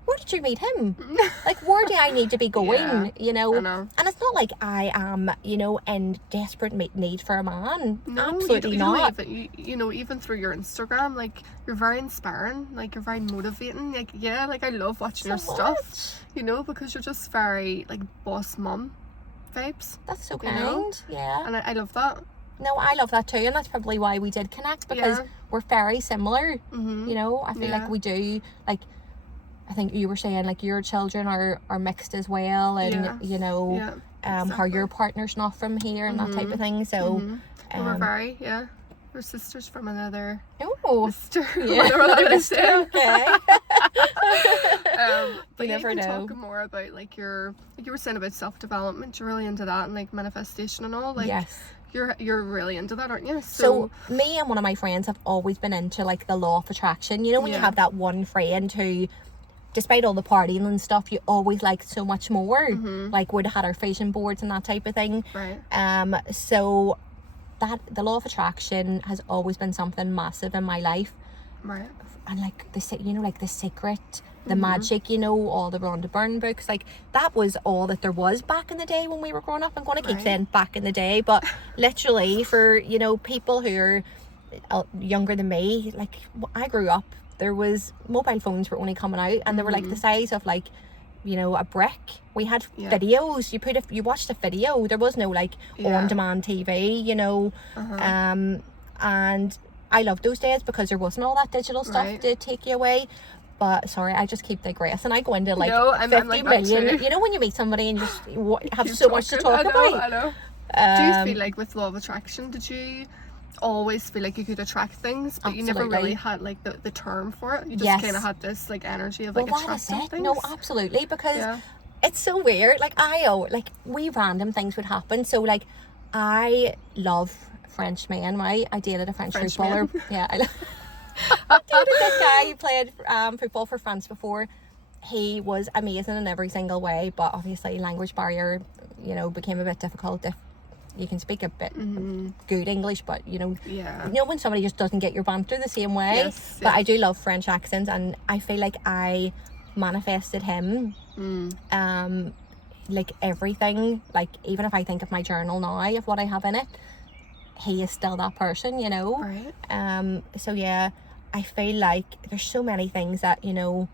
where did you meet him? Like, where do I need to be going? Yeah, You know? I know. And it's not like I am, you know, in desperate need for a man. No, absolutely you not. don't even, you know, even through your Instagram, like, you're very inspiring, like, you're very motivating, like, yeah, like, I love watching your stuff, you know, because you're just very, like, boss mum vibes. That's so kind. You know? Yeah. And I love that. No, I love that too, and that's probably why we did connect, because we're very similar. You know, I feel like we do, like, I think you were saying, like, your children are mixed as well, and you know, how your partner's not from here and that type of thing. So we're very, we're sisters from another sister. Yeah. What am I allowed to say? Okay. But you never can know. talk more about, like, your, like you were saying about self-development. You're really into that, and like manifestation and all. Like, yes. You're really into that, aren't you? So me and one of my friends have always been into, like, the law of attraction. You know, when you have that one friend who, despite all the partying and stuff, you always like so much more. Like, we'd had our vision boards and that type of thing. Right. So that the law of attraction has always been something massive in my life. Right. And like you know, like The Secret, the magic, you know, all the Rhonda Byrne books, like, that was all that there was back in the day when we were growing up. I'm going to keep saying back in the day, but literally, for, you know, people who are younger than me, like, I grew up, there was mobile phones were only coming out, and they were like the size of, like, you know, a brick. We had videos. You watched a video. There was no, like, on-demand TV, you know. And I loved those days because there wasn't all that digital stuff to take you away. But sorry, I just keep digressing. I go into, like, 50 million. You know, when you meet somebody and you just have so much to talk about. I know. Do you feel like with law of attraction, did you always feel like you could attract things, but you never really had, like, the term for it? You just kind of had this, like, energy of, like, attracting things. No, absolutely, because it's so weird. Like, wee random things would happen. So, like, I love French men, right? I dated a French footballer. Yeah, I dated this guy who played football for France before. He was amazing in every single way, but obviously language barrier, you know, became a bit difficult. If you can speak a bit good English, but you know when somebody just doesn't get your banter the same way. But I do love French accents, and I feel like I manifested him. Like, everything, like, even if I think of my journal now of what I have in it, he is still that person, you know. So yeah, I feel like there's so many things that, you know,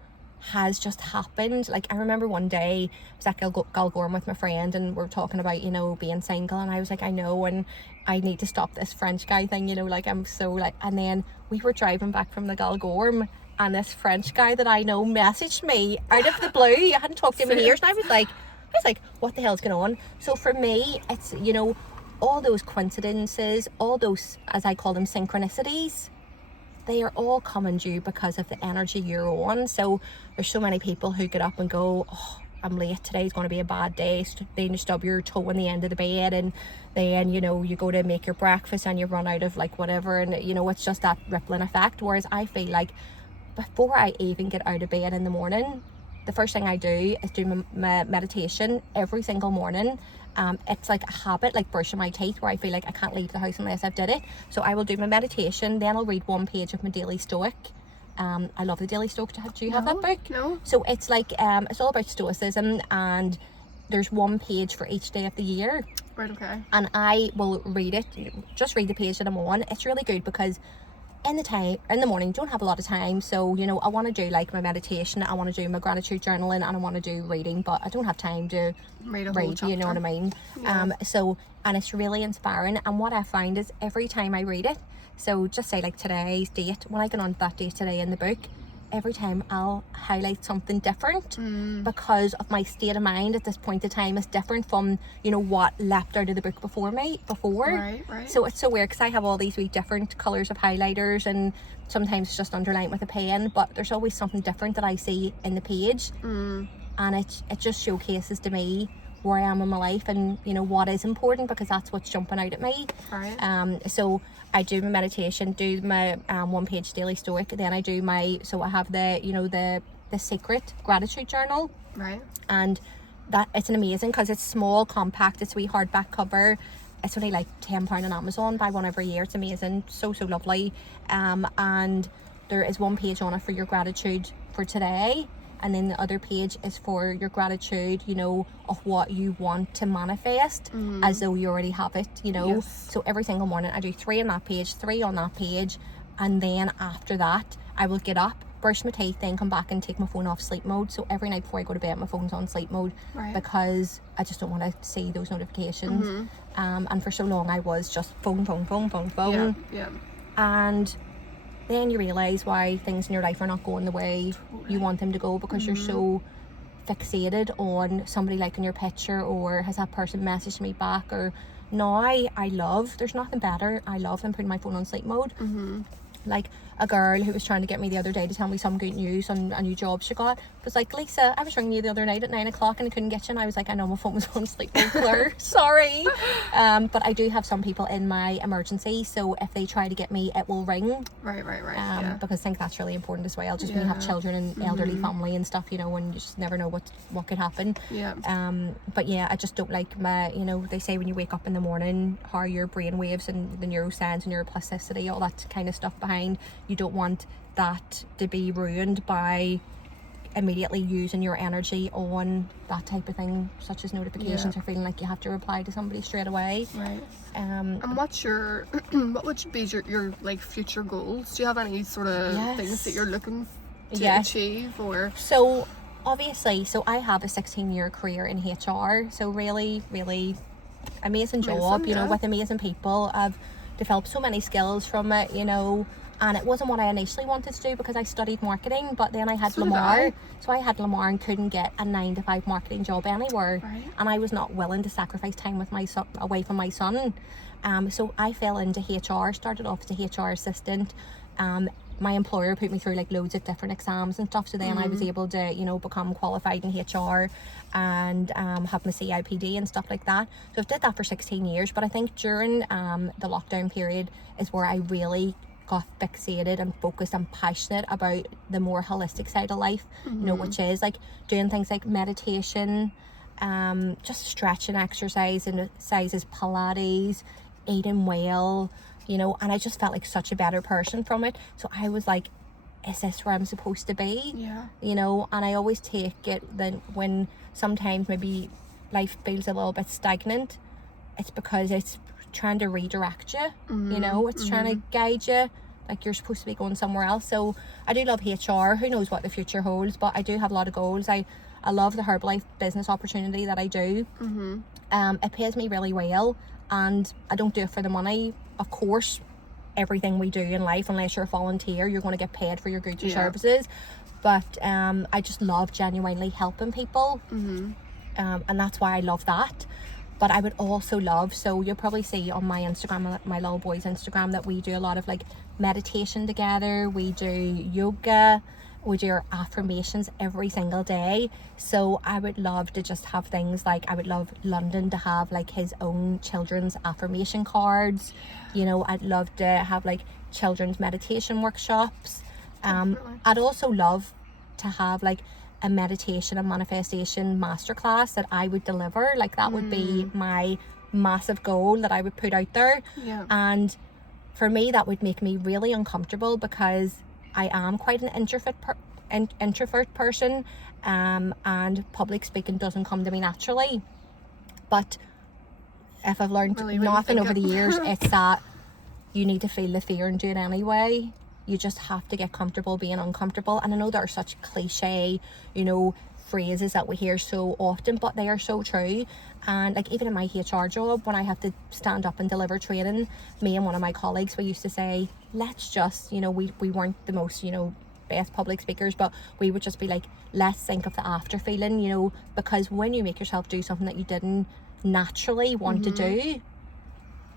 has just happened. Like, I remember one day I was at Galgorm with my friend, and we're talking about, you know, being single, and I was like, I know, and I need to stop this French guy thing, you know, like, I'm so, like, and then we were driving back from the Galgorm, and this French guy that I know messaged me out of the blue. I hadn't talked to him in years, and I was like, what the hell's going on? So for me, it's, you know, all those coincidences, all those, as I call them, synchronicities, they are all coming due because of the energy you're on. So there's so many people who get up and go, oh, I'm late, today's going to be a bad day. Then you stub your toe in the end of the bed, and then, you know, you go to make your breakfast and you run out of, like, whatever, and, you know, it's just that rippling effect. Whereas I feel like before I even get out of bed in the morning, the first thing I do is do my meditation every single morning. It's like a habit, like brushing my teeth, where I feel like I can't leave the house unless I've did it. So I will do my meditation, then I'll read one page of my daily stoic. I love the Daily Stoic. Do you have that book? No. So it's like, it's all about stoicism, and there's one page for each day of the year. Right, okay. And I will read it, just read the page that I'm on. It's really good because in the morning, don't have a lot of time. So, you know, I want to do, like, my meditation, I want to do my gratitude journaling, and I want to do reading, but I don't have time to read, you know what I mean? So, and it's really inspiring. And what I find is every time I read it, so just say, like, today's date, when I get on to that date today in the book, every time I'll highlight something different because of my state of mind at this point in time is different from, you know, what leapt out of the book before. Right. So it's so weird because I have all these wee different colours of highlighters, and sometimes it's just underlined with a pen, but there's always something different that I see in the page. And it just showcases to me where I am in my life, and, you know, what is important, because that's what's jumping out at me. So I do my meditation, do my one page daily stoic, then I do I have the, you know, the Secret gratitude journal, and that, it's an amazing, because it's small, compact, it's a wee hardback cover. It's only like £10 on Amazon. Buy one every year. It's amazing, so lovely. And there is one page on it for your gratitude for today. and then the other page is for your gratitude, you know, of what you want to manifest as though you already have it, you know. Yes. So every single morning I do 3 on that page, 3 on that page, and then after that I will get up, brush my teeth, then come back and take my phone off sleep mode. So every night before I go to bed, my phone's on sleep mode, because I just don't want to see those notifications. And for so long I was just phone. Yeah. And then you realise why things in your life are not going the way you want them to go, because you're so fixated on somebody liking your picture, or has that person messaged me back, or now I love, there's nothing better, I love than putting my phone on sleep mode. Like a girl who was trying to get me the other day to tell me some good news on a new job she got was like, Lisa, I was ringing you the other night at 9 o'clock and I couldn't get you. And I was like, I know my phone was on sleep mode, Claire. Sorry. But I do have some people in my emergency, so if they try to get me, it will ring. Right. Because I think that's really important as well, just when you have children and elderly family and stuff, you know, and you just never know what could happen. But yeah, I just don't like my, you know, they say when you wake up in the morning, how your brain waves and the neuroscience and neuroplasticity, all that kind of stuff behind, you don't want that to be ruined by immediately using your energy on that type of thing, such as notifications or feeling like you have to reply to somebody straight away. And what's your what would be your like future goals? Do you have any sort of things that you're looking to achieve? Or so obviously, so I have a 16-year career in HR, so really amazing job, you know, with amazing people. I've developed so many skills from it, you know. And it wasn't what I initially wanted to do, because I studied marketing, but then I had Lamar. So I had Lamar and couldn't get a 9-to-5 marketing job anywhere. And I was not willing to sacrifice time with my son, away from my son. So I fell into HR, started off as a HR assistant. My employer put me through like loads of different exams and stuff. So then I was able to, you know, become qualified in HR and have my CIPD and stuff like that. So I've did that for 16 years. But I think during the lockdown period is where I really got fixated and focused and passionate about the more holistic side of life, you know, which is like doing things like meditation, just stretching exercises, Pilates, eating well, you know. And I just felt like such a better person from it. So I was like, is this where I'm supposed to be? You know. And I always take it that when sometimes maybe life feels a little bit stagnant, it's because it's trying to redirect you, you know, it's trying to guide you, like you're supposed to be going somewhere else. So I do love HR. Who knows what the future holds, but I do have a lot of goals. I love the Herbalife business opportunity that I do. It pays me really well, and I don't do it for the money. Of course, everything we do in life, unless you're a volunteer, you're going to get paid for your goods or services, but I just love genuinely helping people, and that's why I love that. But I would also love, so you'll probably see on my Instagram, my little boy's Instagram, that we do a lot of like meditation together. We do yoga, we do our affirmations every single day. So I would love to just have things like, I would love London to have like his own children's affirmation cards. You know, I'd love to have like children's meditation workshops. I'd also love to have like a meditation and manifestation masterclass that I would deliver. Like that would be my massive goal that I would put out there. And for me, that would make me really uncomfortable, because I am quite an introvert person, and public speaking doesn't come to me naturally. But if I've learned nothing over the years, it's that you need to feel the fear and do it anyway. You just have to get comfortable being uncomfortable. And I know there are such cliche, you know, phrases that we hear so often, but they are so true. And like even in my HR job, when I have to stand up and deliver training, me and one of my colleagues, we used to say, let's just, you know, we weren't the most, you know, best public speakers, but we would just be like, let's think of the after feeling, you know, because when you make yourself do something that you didn't naturally want to do,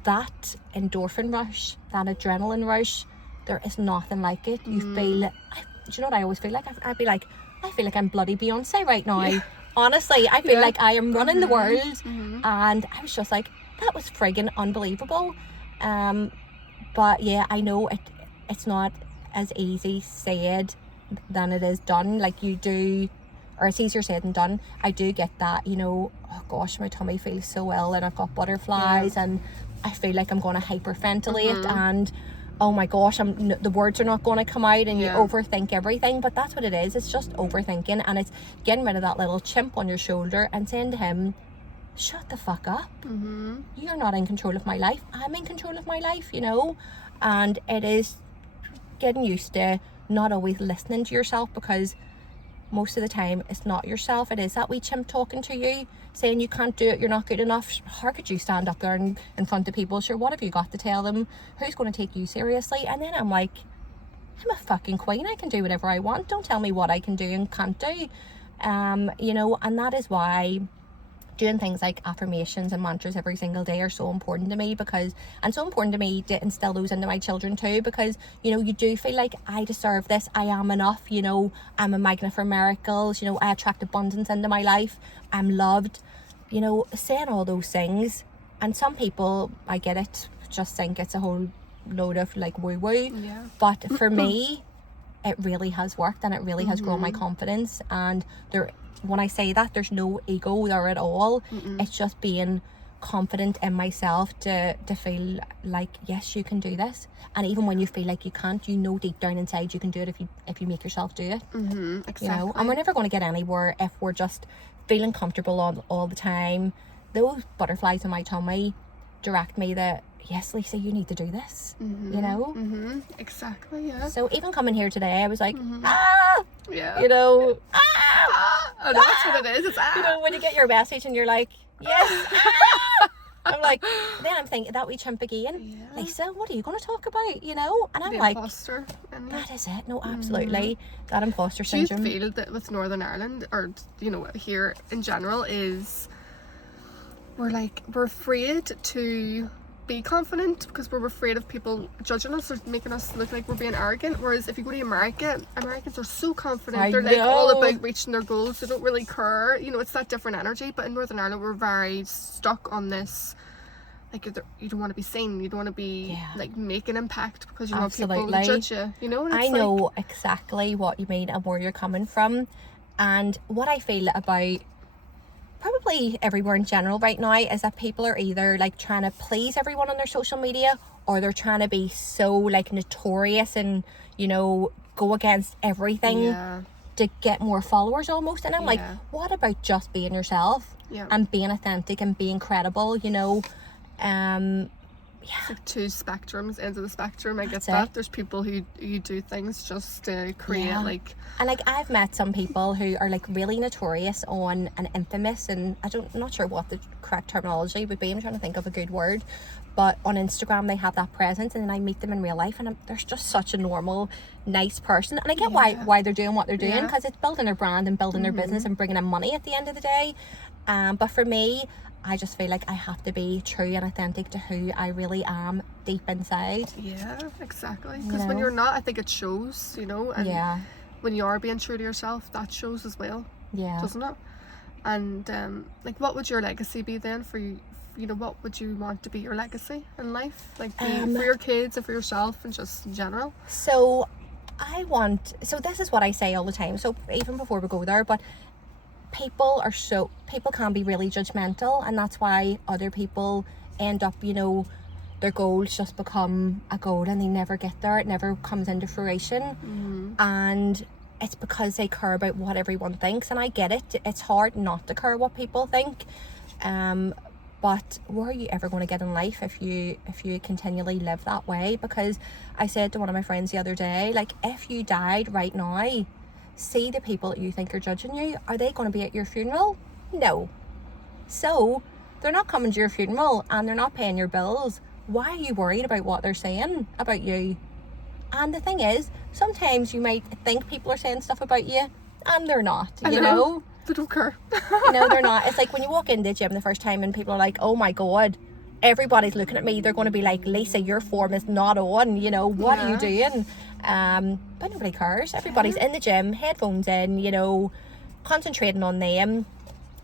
that endorphin rush, that adrenaline rush, there is nothing like it. You feel, do you know what I always feel like? I'd be like, I feel like I'm bloody Beyonce right now. Honestly, I feel like I am running the world. And I was just like, that was friggin' unbelievable. But yeah, I know it's not as easy said than it is done. Like you do, or it's easier said than done. I do get that, you know, oh gosh, my tummy feels so ill and I've got butterflies and I feel like I'm going to hyperventilate, and oh my gosh, the words are not going to come out, and Yeah. you overthink everything. But that's what it is. It's just overthinking, and it's getting rid of that little chimp on your shoulder and saying to him, shut the fuck up. You're not in control of my life. I'm in control of my life, you know. And it is getting used to not always listening to yourself, because most of the time it's not yourself, it is that wee chimp talking to you, saying you can't do it, you're not good enough. How could you stand up there in front of people? Sure, what have you got to tell them? Who's going to take you seriously? And then I'm like, I'm a fucking queen, I can do whatever I want. Don't tell me what I can do and can't do. You know, and that is why doing things like affirmations and mantras every single day are so important to me, and so important to me to instill those into my children too, because, you know, you do feel like, I deserve this, I am enough, you know, I'm a magnet for miracles, you know, I attract abundance into my life, I'm loved, you know, saying all those things. And some people, I get it, just think it's a whole load of like woo woo, but for me it really has worked, and it really has grown my confidence. And when I say that, there's no ego there at all. It's just being confident in myself to feel like, yes, you can do this. And even when you feel like you can't, you know deep down inside you can do it if you make yourself do it. Exactly. You know, and we're never going to get anywhere if we're just feeling comfortable all the time. Those butterflies in my tummy direct me that, yes, Lisa, you need to do this. You know? Exactly, yeah. So even coming here today, I was like, Yeah. you know, Oh, no, that's what it is. It's you know, when you get your message and you're like, yes, I'm like, then I'm thinking, that wee chimp again, Lisa, what are you going to talk about, you know? And I'm the like, imposter. that is it. No, absolutely. That imposter Do you syndrome. feel that with Northern Ireland, or, you know, here in general, is we're afraid to be confident because we're afraid of people judging us or making us look like we're being arrogant? Whereas if you go to America, Americans are so confident. They're like all about reaching their goals. They don't really care. You know, it's that different energy. But in Northern Ireland, we're very stuck on this. Like, you don't want to be seen. You don't want to be like make an impact because you want people to judge you. You know, and I know exactly what you mean and where you're coming from, and what I feel about probably everywhere in general right now is that people are either like trying to please everyone on their social media, or they're trying to be so like notorious and, you know, go against everything to get more followers almost. And I'm like, what about just being yourself and being authentic and being credible, you know? It's like two spectrums, ends of the spectrum. I get that. There's people who do things just to create like... And like, I've met some people who are like really notorious on and infamous, and I'm not sure what the correct terminology would be. I'm trying to think of a good word. But on Instagram they have that presence, and then I meet them in real life and they're just such a normal, nice person. And I get why they're doing what they're doing, because it's building their brand and building their business and bringing in money at the end of the day. But for me, I just feel like I have to be true and authentic to who I really am deep inside. Yeah, exactly. Because when you're not, I think it shows, you know. And when you are being true to yourself, that shows as well. Yeah. Doesn't it? And like, what would your legacy be then for you? You know, what would you want to be your legacy in life? Like for your kids and for yourself and just in general? So this is what I say all the time. So even before we go there, but people can be really judgmental, and that's why other people end up, you know, their goals just become a goal and they never get there. It never comes into fruition. And it's because they care about what everyone thinks, and I get it. It's hard not to care what people think, but where are you ever going to get in life if you continually live that way? Because I said to one of my friends the other day, like, if you died right now, see the people that you think are judging you, are they going to be at your funeral? No. So they're not coming to your funeral and they're not paying your bills. Why are you worried about what they're saying about you? And the thing is, sometimes you might think people are saying stuff about you and they're not, you know? They don't care. You know, they're not. It's like when you walk into the gym the first time and people are like, oh my God, everybody's looking at me. They're going to be like, Lisa, your form is not on, you know, what are you doing? But nobody cares. Everybody's in the gym, headphones in, you know, concentrating on them.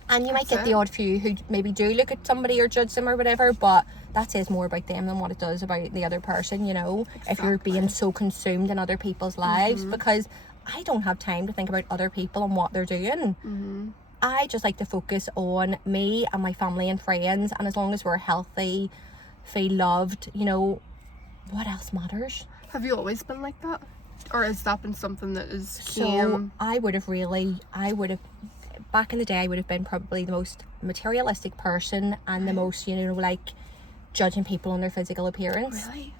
And you might get the odd few who maybe do look at somebody or judge them or whatever, but that says more about them than what it does about the other person, you know, if you're being so consumed in other people's lives. Because I don't have time to think about other people and what they're doing. I just like to focus on me and my family and friends, and as long as we're healthy, feel loved, you know, what else matters? Have you always been like that? Or has that been something that is So I would have, back in the day, I would have been probably the most materialistic person and the most, like, judging people on their physical appearance. Really?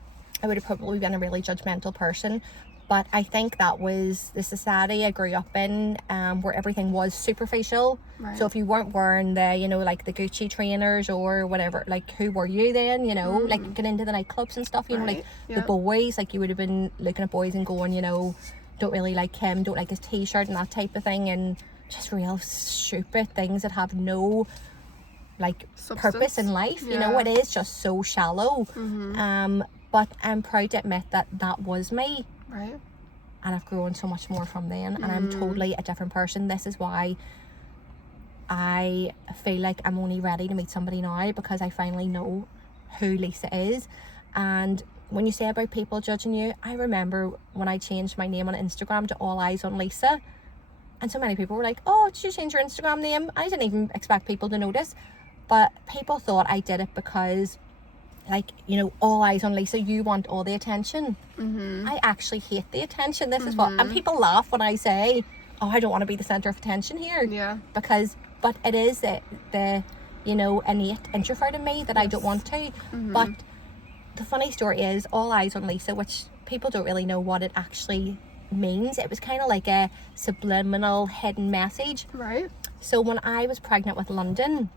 I would have probably been a really judgmental person. But I think that was the society I grew up in, where everything was superficial. Right. So if you weren't wearing the, like the Gucci trainers or whatever, like, who were you then, like getting into the nightclubs and stuff, like the boys, like you would have been looking at boys and going, don't really like him, don't like his t-shirt and that type of thing, and just real stupid things that have no, like, purpose in life. It is just so shallow. But I'm proud to admit that that was me. Right. And I've grown so much more from then, and I'm totally a different person. This is why I feel like I'm only ready to meet somebody now, because I finally know who Lisa is. And when you say about people judging you, I remember when I changed my name on Instagram to All Eyes on Lisa, and so many people were like, oh, did you change your Instagram name? I didn't even expect people to notice, but people thought I did it because, like, all eyes on Lisa, you want all the attention. I actually hate the attention. This is what, and people laugh when I say, oh, I don't want to be the center of attention here. Yeah. But it is the innate introvert in me that I don't want to. But the funny story is, all eyes on Lisa, which people don't really know what it actually means. It was kind of like a subliminal hidden message. Right. So when I was pregnant with London,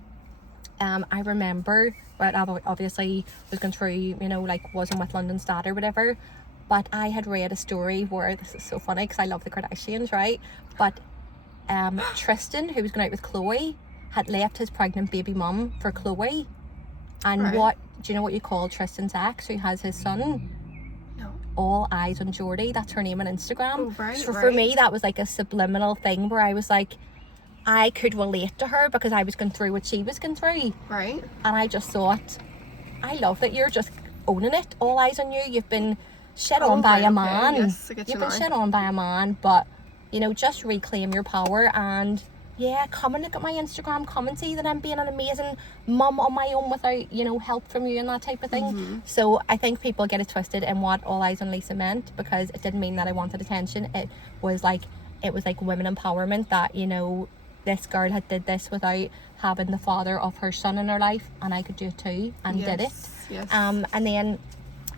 I remember, but obviously was going through, like, wasn't with London's dad or whatever, but I had read a story where, this is so funny because I love the Kardashians, right? But Tristan, who was going out with Chloe, had left his pregnant baby mum for Chloe. And do you know what you call Tristan's ex, who has his son? No. All Eyes on Geordie. That's her name on Instagram. Oh, right, so for me, that was like a subliminal thing where I was like, I could relate to her because I was going through what she was going through. Right. And I just thought, I love that you're just owning it. All eyes on you. You've been shit on by a man. Okay. Yes, You've been shit on by a man, but, just reclaim your power and, come and look at my Instagram. Come and see that I'm being an amazing mum on my own without, help from you and that type of thing. So I think people get it twisted in what All Eyes on Lisa meant, because it didn't mean that I wanted attention. It was like women empowerment, that, this girl had did this without having the father of her son in her life, and I could do it too, and did it. Yes. And then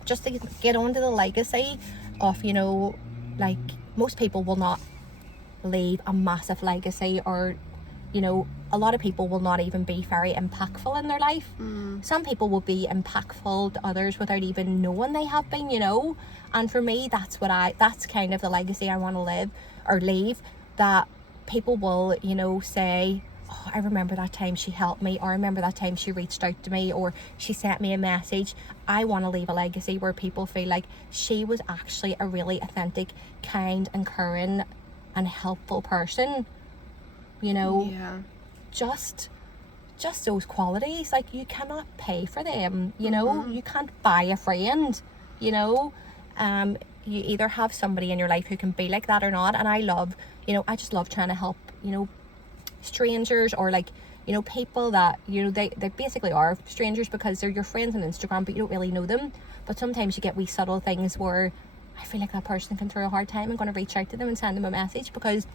just to get on to the legacy of, like, most people will not leave a massive legacy, or, a lot of people will not even be very impactful in their life. Some people will be impactful to others without even knowing they have been, and for me, that's kind of the legacy I want to live or leave, that people will, say, oh, I remember that time she helped me, or I remember that time she reached out to me, or she sent me a message. I want to leave a legacy where people feel like she was actually a really authentic, kind and caring and helpful person. Just those qualities, like, you cannot pay for them. You can't buy a friend. You either have somebody in your life who can be like that or not. And I love, I just love trying to help, strangers, or, like, people that, they basically are strangers because they're your friends on Instagram, but you don't really know them. But sometimes you get wee subtle things where I feel like that person can through a hard time. I'm going to reach out to them and send them a message, because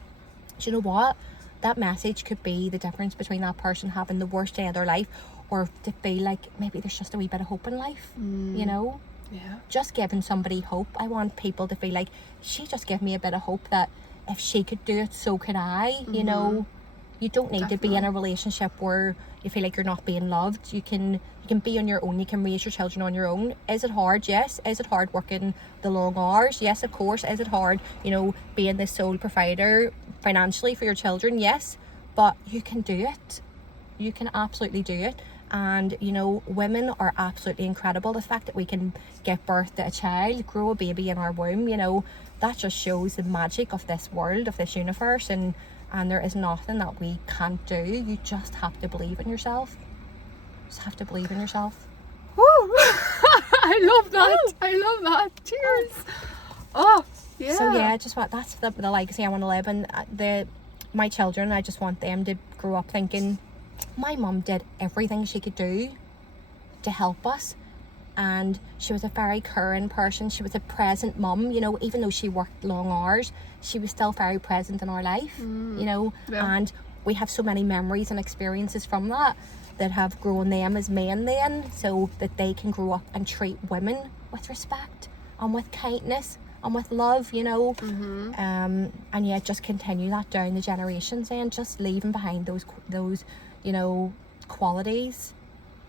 do you know what? That message could be the difference between that person having the worst day of their life, or to feel like maybe there's just a wee bit of hope in life. Yeah. Just giving somebody hope. I want people to feel like, she just gave me a bit of hope that if she could do it, so could I. You don't need to be in a relationship where you feel like you're not being loved. You can be on your own. You can raise your children on your own. Is it hard? Yes. Is it hard working the long hours? Yes, of course. Is it hard, being the sole provider financially for your children? Yes. But you can do it. You can absolutely do it. And, women are absolutely incredible. The fact that we can give birth to a child, grow a baby in our womb, that just shows the magic of this world, of this universe. And there is nothing that we can't do. You just have to believe in yourself. Just have to believe in yourself. Woo! I love that. I love that. Cheers. Oh, yeah. So yeah, that's the legacy I want to live. And my children, I just want them to grow up thinking, my mum did everything she could do to help us. and she was a very caring person. She was a present mum, you know, even though she worked long hours, she was still very present in our life, you know. And we have so many memories and experiences from that have grown them as men then, so that they can grow up and treat women with respect and with kindness and with love, you know. And yeah, just continue that down the generations, and just leaving behind those you know, qualities.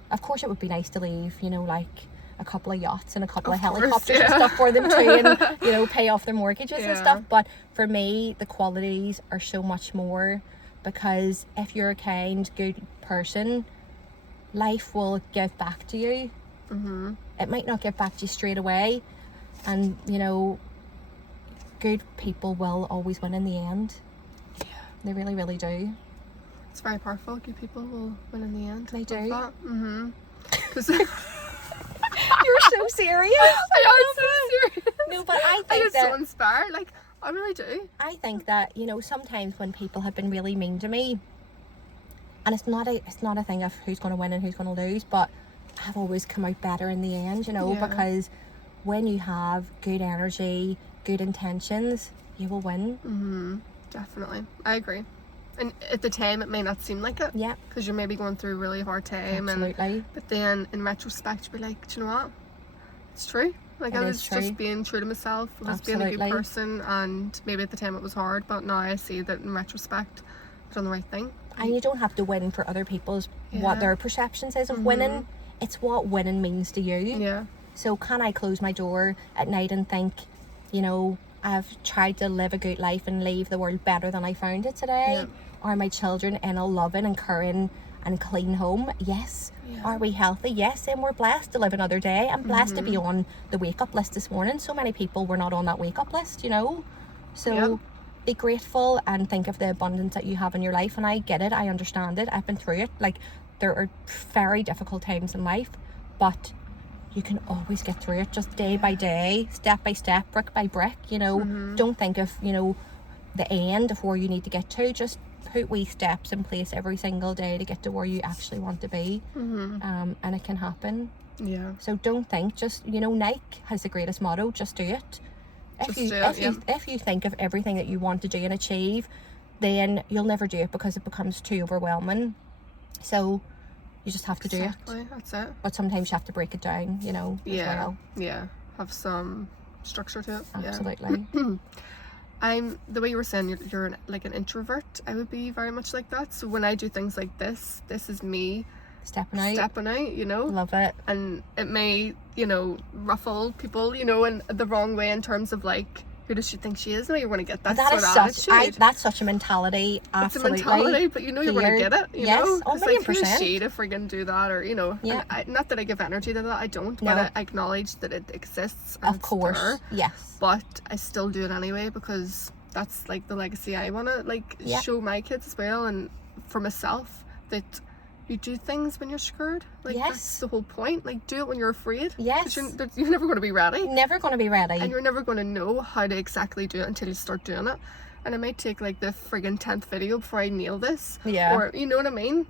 Of course it would be nice to leave, you know, like a couple of yachts and a couple of helicopters and stuff for them too, and, you know, pay off their mortgages and stuff. But for me, the qualities are so much more, because if you're a kind, good person, life will give back to you. It might not give back to you straight away, and, you know, good people will always win in the end. They really, really do. It's very powerful. Good people will win in the end. They do. Because you're so serious. I am so serious. No, but I I think get so inspired. Like, I really do. I think that, you know, sometimes when people have been really mean to me, and it's not a thing of who's going to win and who's going to lose, but I've always come out better in the end, you know, because when you have good energy, good intentions, you will win. Definitely. I agree. And at the time, it may not seem like it. Yeah. Because you're maybe going through a really hard time. Absolutely. But then, in retrospect, you'll be like, do you know what? It's true. Like, I was just being true to myself. I was being a good person. And maybe at the time it was hard. But now I see that in retrospect, I've done the right thing. And you don't have to win for other people's, what their perceptions is of winning. It's what winning means to you. Yeah. So can I close my door at night and think, you know, I've tried to live a good life and leave the world better than I found it today? Are my children in a loving and caring and clean home? Yes. Are we healthy? Yes. And we're blessed to live another day. I'm blessed to be on the wake up list this morning. So many people were not on that wake up list, you know. So be grateful and think of the abundance that you have in your life. And I get it. I understand it. I've been through it. Like, there are very difficult times in life, but you can always get through it, just day by day, step by step, brick by brick, you know. Don't think of, you know, the end of where you need to get to. Just put wee steps in place every single day to get to where you actually want to be. And it can happen. So don't think, just, you know, Nike has the greatest motto, just do it. If you think of everything that you want to do and achieve, then you'll never do it, because it becomes too overwhelming. So you just have to do it. That's it. But sometimes you have to break it down, you know, as well. Yeah. Have some structure to it. Absolutely. The way you were saying you're like an introvert, I would be very much like that. So when I do things like this is me stepping out, you know. Love it. And it may, you know, ruffle people, you know, in the wrong way, in terms of like, who does she think she is? No, you're going to get that sort of attitude. That's such a mentality. Absolutely. It's a mentality, but you know you're going to get it. You know? Oh, it's like, who's she to friggin' do that? Or, you know, not that I give energy to that, I don't, but I acknowledge that it exists. And of course, there, yes. But I still do it anyway, because that's like the legacy I want to like show my kids as well, and for myself, that you do things when you're scared. Like, that's the whole point. Like, do it when you're afraid. Yes. You're never going to be ready. Never going to be ready. And you're never going to know how to exactly do it until you start doing it. And it might take like the friggin' 10th video before I nail this. Yeah. Or, you know what I mean?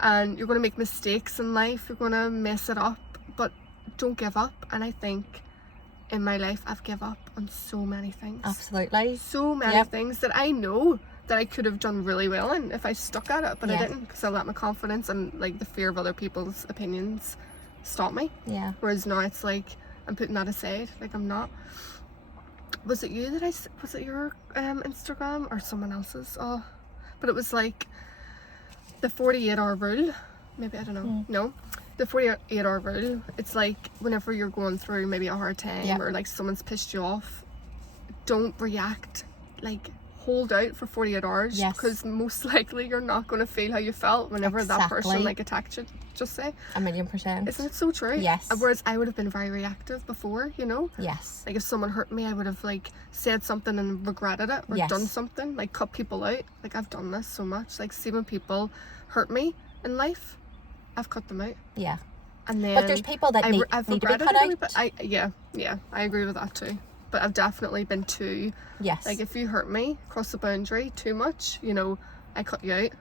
And you're going to make mistakes in life. You're going to mess it up. But don't give up. And I think in my life, I've given up on so many things. Absolutely. So many things that I know that I could have done really well in if I stuck at it, but I didn't, because I let my confidence and like the fear of other people's opinions stop me. Yeah. Whereas now it's like I'm putting that aside. Like, I'm not. Was it you that was it your Instagram or someone else's? Oh, but it was like the 48-hour rule. Maybe, I don't know. No, the 48-hour rule. It's like whenever you're going through maybe a hard time or like someone's pissed you off, don't react. Like, hold out for 48 hours, because most likely you're not going to feel how you felt whenever that person like attacked you, just say. 1,000,000%. Isn't it so true? Yes. Whereas I would have been very reactive before, you know? Yes. Like, if someone hurt me, I would have like said something and regretted it, or done something, like cut people out. Like, I've done this so much. Like, see, when people hurt me in life, I've cut them out. Yeah. And then but there's people that need to be cut out. But I agree with that too. But I've definitely been too, like, if you hurt me, cross the boundary too much, you know, I cut you out.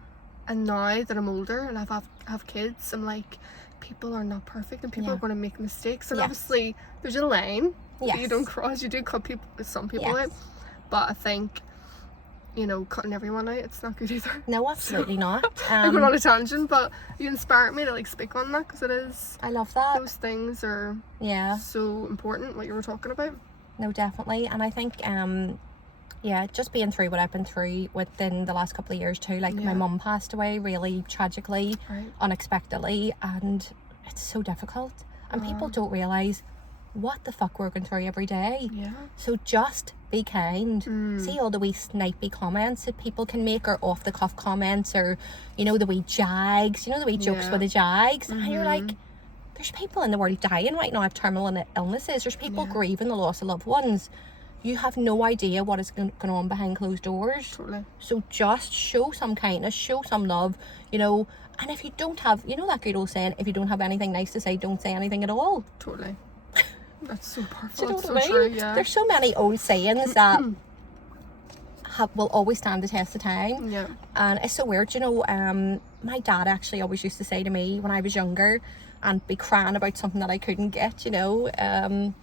And now that I'm older and have kids, I'm like, people are not perfect and people are going to make mistakes. And obviously, there's a line that you don't cross. You do cut some people out. But I think, you know, cutting everyone out, it's not good either. No, absolutely not. I went on a tangent, but you inspired me to like speak on that, because it is. I love that. Those things are so important, what you were talking about. No, definitely. And I think, just being through what I've been through within the last couple of years too. Like my mum passed away really tragically, unexpectedly, and it's so difficult. And people don't realise what the fuck we're going through every day. Yeah. So just be kind. See all the wee snipey comments that people can make, or off the cuff comments, or, you know, the wee jags, you know, the wee jokes with the jags. And you're like, there's people in the world dying right now of terminal illnesses. There's people grieving the loss of loved ones. You have no idea what is going on behind closed doors. Totally. So just show some kindness, show some love, you know. And if you don't have, you know that good old saying, if you don't have anything nice to say, don't say anything at all. Totally. That's so powerful. Do you know what I mean? True, yeah. There's so many old sayings that will always stand the test of time. Yeah. And it's so weird, you know. My dad actually always used to say to me when I was younger, and be crying about something that I couldn't get, you know.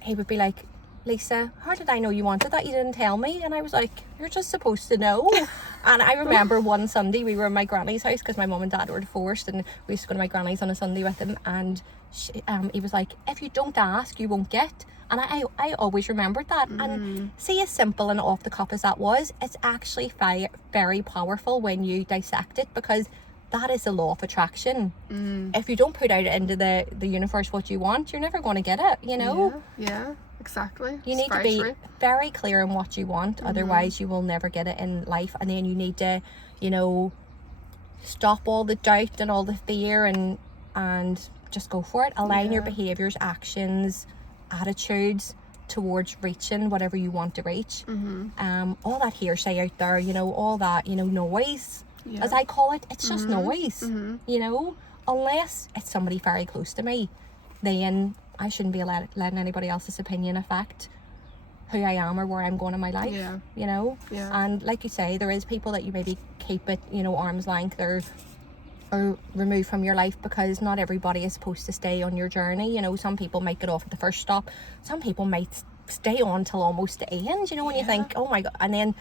He would be like, Lisa, how did I know you wanted that? You didn't tell me. And I was like, you're just supposed to know. And I remember one Sunday we were in my granny's house, because my mum and dad were divorced, and we used to go to my granny's on a Sunday with him, and he was like, if you don't ask, you won't get. And I always remembered that. And see, as simple and off the cuff as that was, it's actually very powerful when you dissect it, because that is the law of attraction. If you don't put out into the universe what you want, you're never going to get it, you know. Yeah, exactly. You need to be very clear on what you want, otherwise you will never get it in life. And then you need to, you know, stop all the doubt and all the fear, and just go for it. Align your behaviors, actions, attitudes towards reaching whatever you want to reach. All that hearsay out there, you know, all that, you know, noise, as I call it, it's just noise. You know, unless it's somebody very close to me, then I shouldn't be letting anybody else's opinion affect who I am or where I'm going in my life. You know. And like you say, there is people that you maybe keep it, you know, arm's length, or removed from your life, because not everybody is supposed to stay on your journey. You know, some people might get off at the first stop, some people might stay on till almost the end, you know, when you think, oh my god, and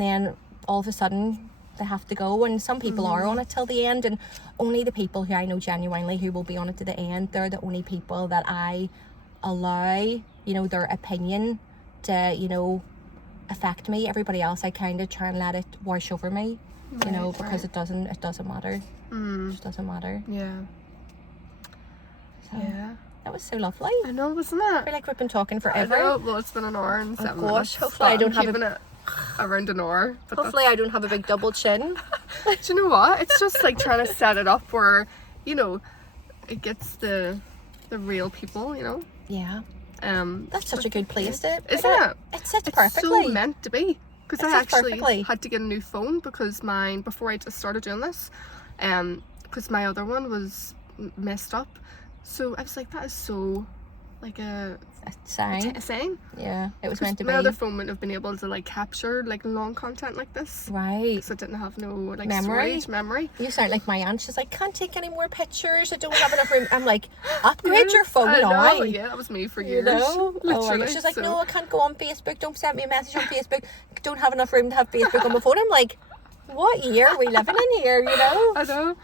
then all of a sudden they have to go. And some people are on it till the end, and only the people who I know genuinely who will be on it to the end, they're the only people that I allow, you know, their opinion to, you know, affect me. Everybody else I kind of try and let it wash over me, you know, because it doesn't matter. It just doesn't matter. So, that was so lovely. I know, wasn't it? I feel like we've been talking forever. I know. Well, it's been an hour and 7 minutes. Gosh, hopefully I don't have it around an hour. But hopefully I don't have a big double chin. Do you know what? It's just like trying to set it up where, you know, it gets the real people, you know. Yeah. That's such a good place to. Isn't it? It sits perfectly. It's so meant to be. Because I actually had to get a new phone, because mine, before I just started doing this, because my other one was messed up. So I was like, that is so like a sign. A saying. Yeah, it was meant to be. My other phone wouldn't have been able to like capture like long content like this. Right. Because I didn't have no like storage memory. You sound like my aunt. She's like, can't take any more pictures. I don't have enough room. I'm like, upgrade your phone now. Yeah, that was me for years. You know? Literally. She's like, no, I can't go on Facebook. Don't send me a message on Facebook. Don't have enough room to have Facebook on my phone. I'm like, what year are we living in here? You know? I know.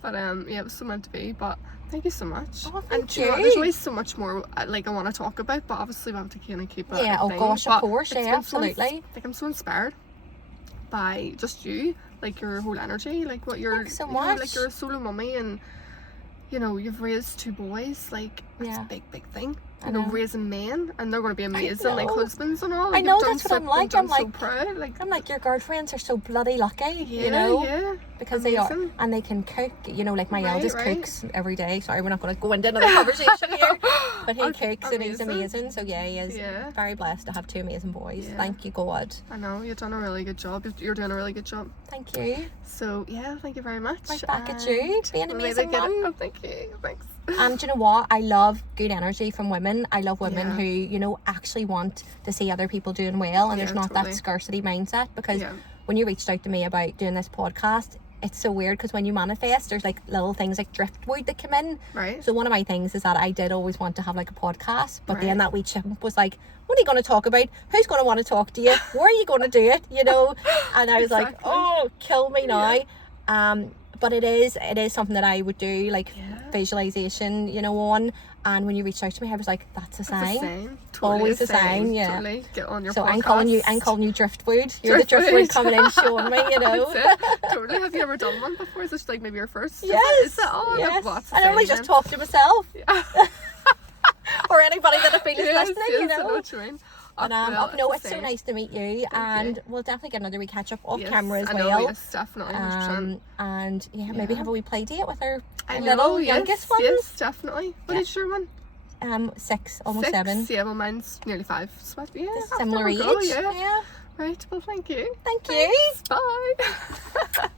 But yeah, it was so meant to be. But thank you so much. Oh, thank you. There's always so much more like I want to talk about, but obviously we have to kind of keep it. Yeah. Oh gosh, of course. Yeah, absolutely. Like I'm so inspired by just you, like your whole energy, like what you're. Thanks so much. Like you're a solo mummy, and you know you've raised 2 boys. Like that's a big thing. You know, raising men, and they're going to be amazing, like husbands and all. Like, I know, that's what I'm like. I'm so proud. Like I'm like, your girlfriends are so bloody lucky, you know, because they are, and they can cook. You know, like my eldest cooks every day. Sorry, we're not going to go into another conversation here, but he cooks and he's amazing. So yeah, he is very blessed to have 2 amazing boys. Thank you, God. I know, you've done a really good job. You're doing a really good job. Thank you. So yeah, thank you very much. Right back at you, being an amazing mum. Oh, thank you. Thanks. And do you know what? I love good energy from women. I love women who, you know, actually want to see other people doing well, and there's not that scarcity mindset. Because when you reached out to me about doing this podcast, it's so weird because when you manifest, there's like little things like driftwood that come in. Right. So one of my things is that I did always want to have like a podcast, but Right. then that wee chipmunk was like, what are you going to talk about? Who's going to want to talk to you? Where are you going to do it? You know? And I was like, Exactly. oh, kill me now. Yeah. But it is something that I would do, like visualization, you know, on. And when you reached out to me, I was like, that's a sign. It's a sign. Totally Always a sign, yeah. Totally. Get on your So podcast. I'm calling you driftwood. You're the driftwood coming in showing me, you know. That's it. Totally. Have you ever done one before? Is this like maybe your first? Yes. Is it? Oh, yes. Well, I normally just talk to myself. Yeah. Or anybody that I feel is listening, you yes, I know. what you mean. But Well, no, it's it's the so same. nice to meet you, and we'll definitely get another wee catch up off Yes, camera as I know, well. Yes, definitely. 100%. And maybe have a wee play date with our I know, little yes, youngest ones. Yes, definitely. What is your one? 6, almost 6. 7. Yeah, well, mine's nearly 5. So yeah, Similar age. yeah. Right. Well, thank you. Thank you. Thanks, bye.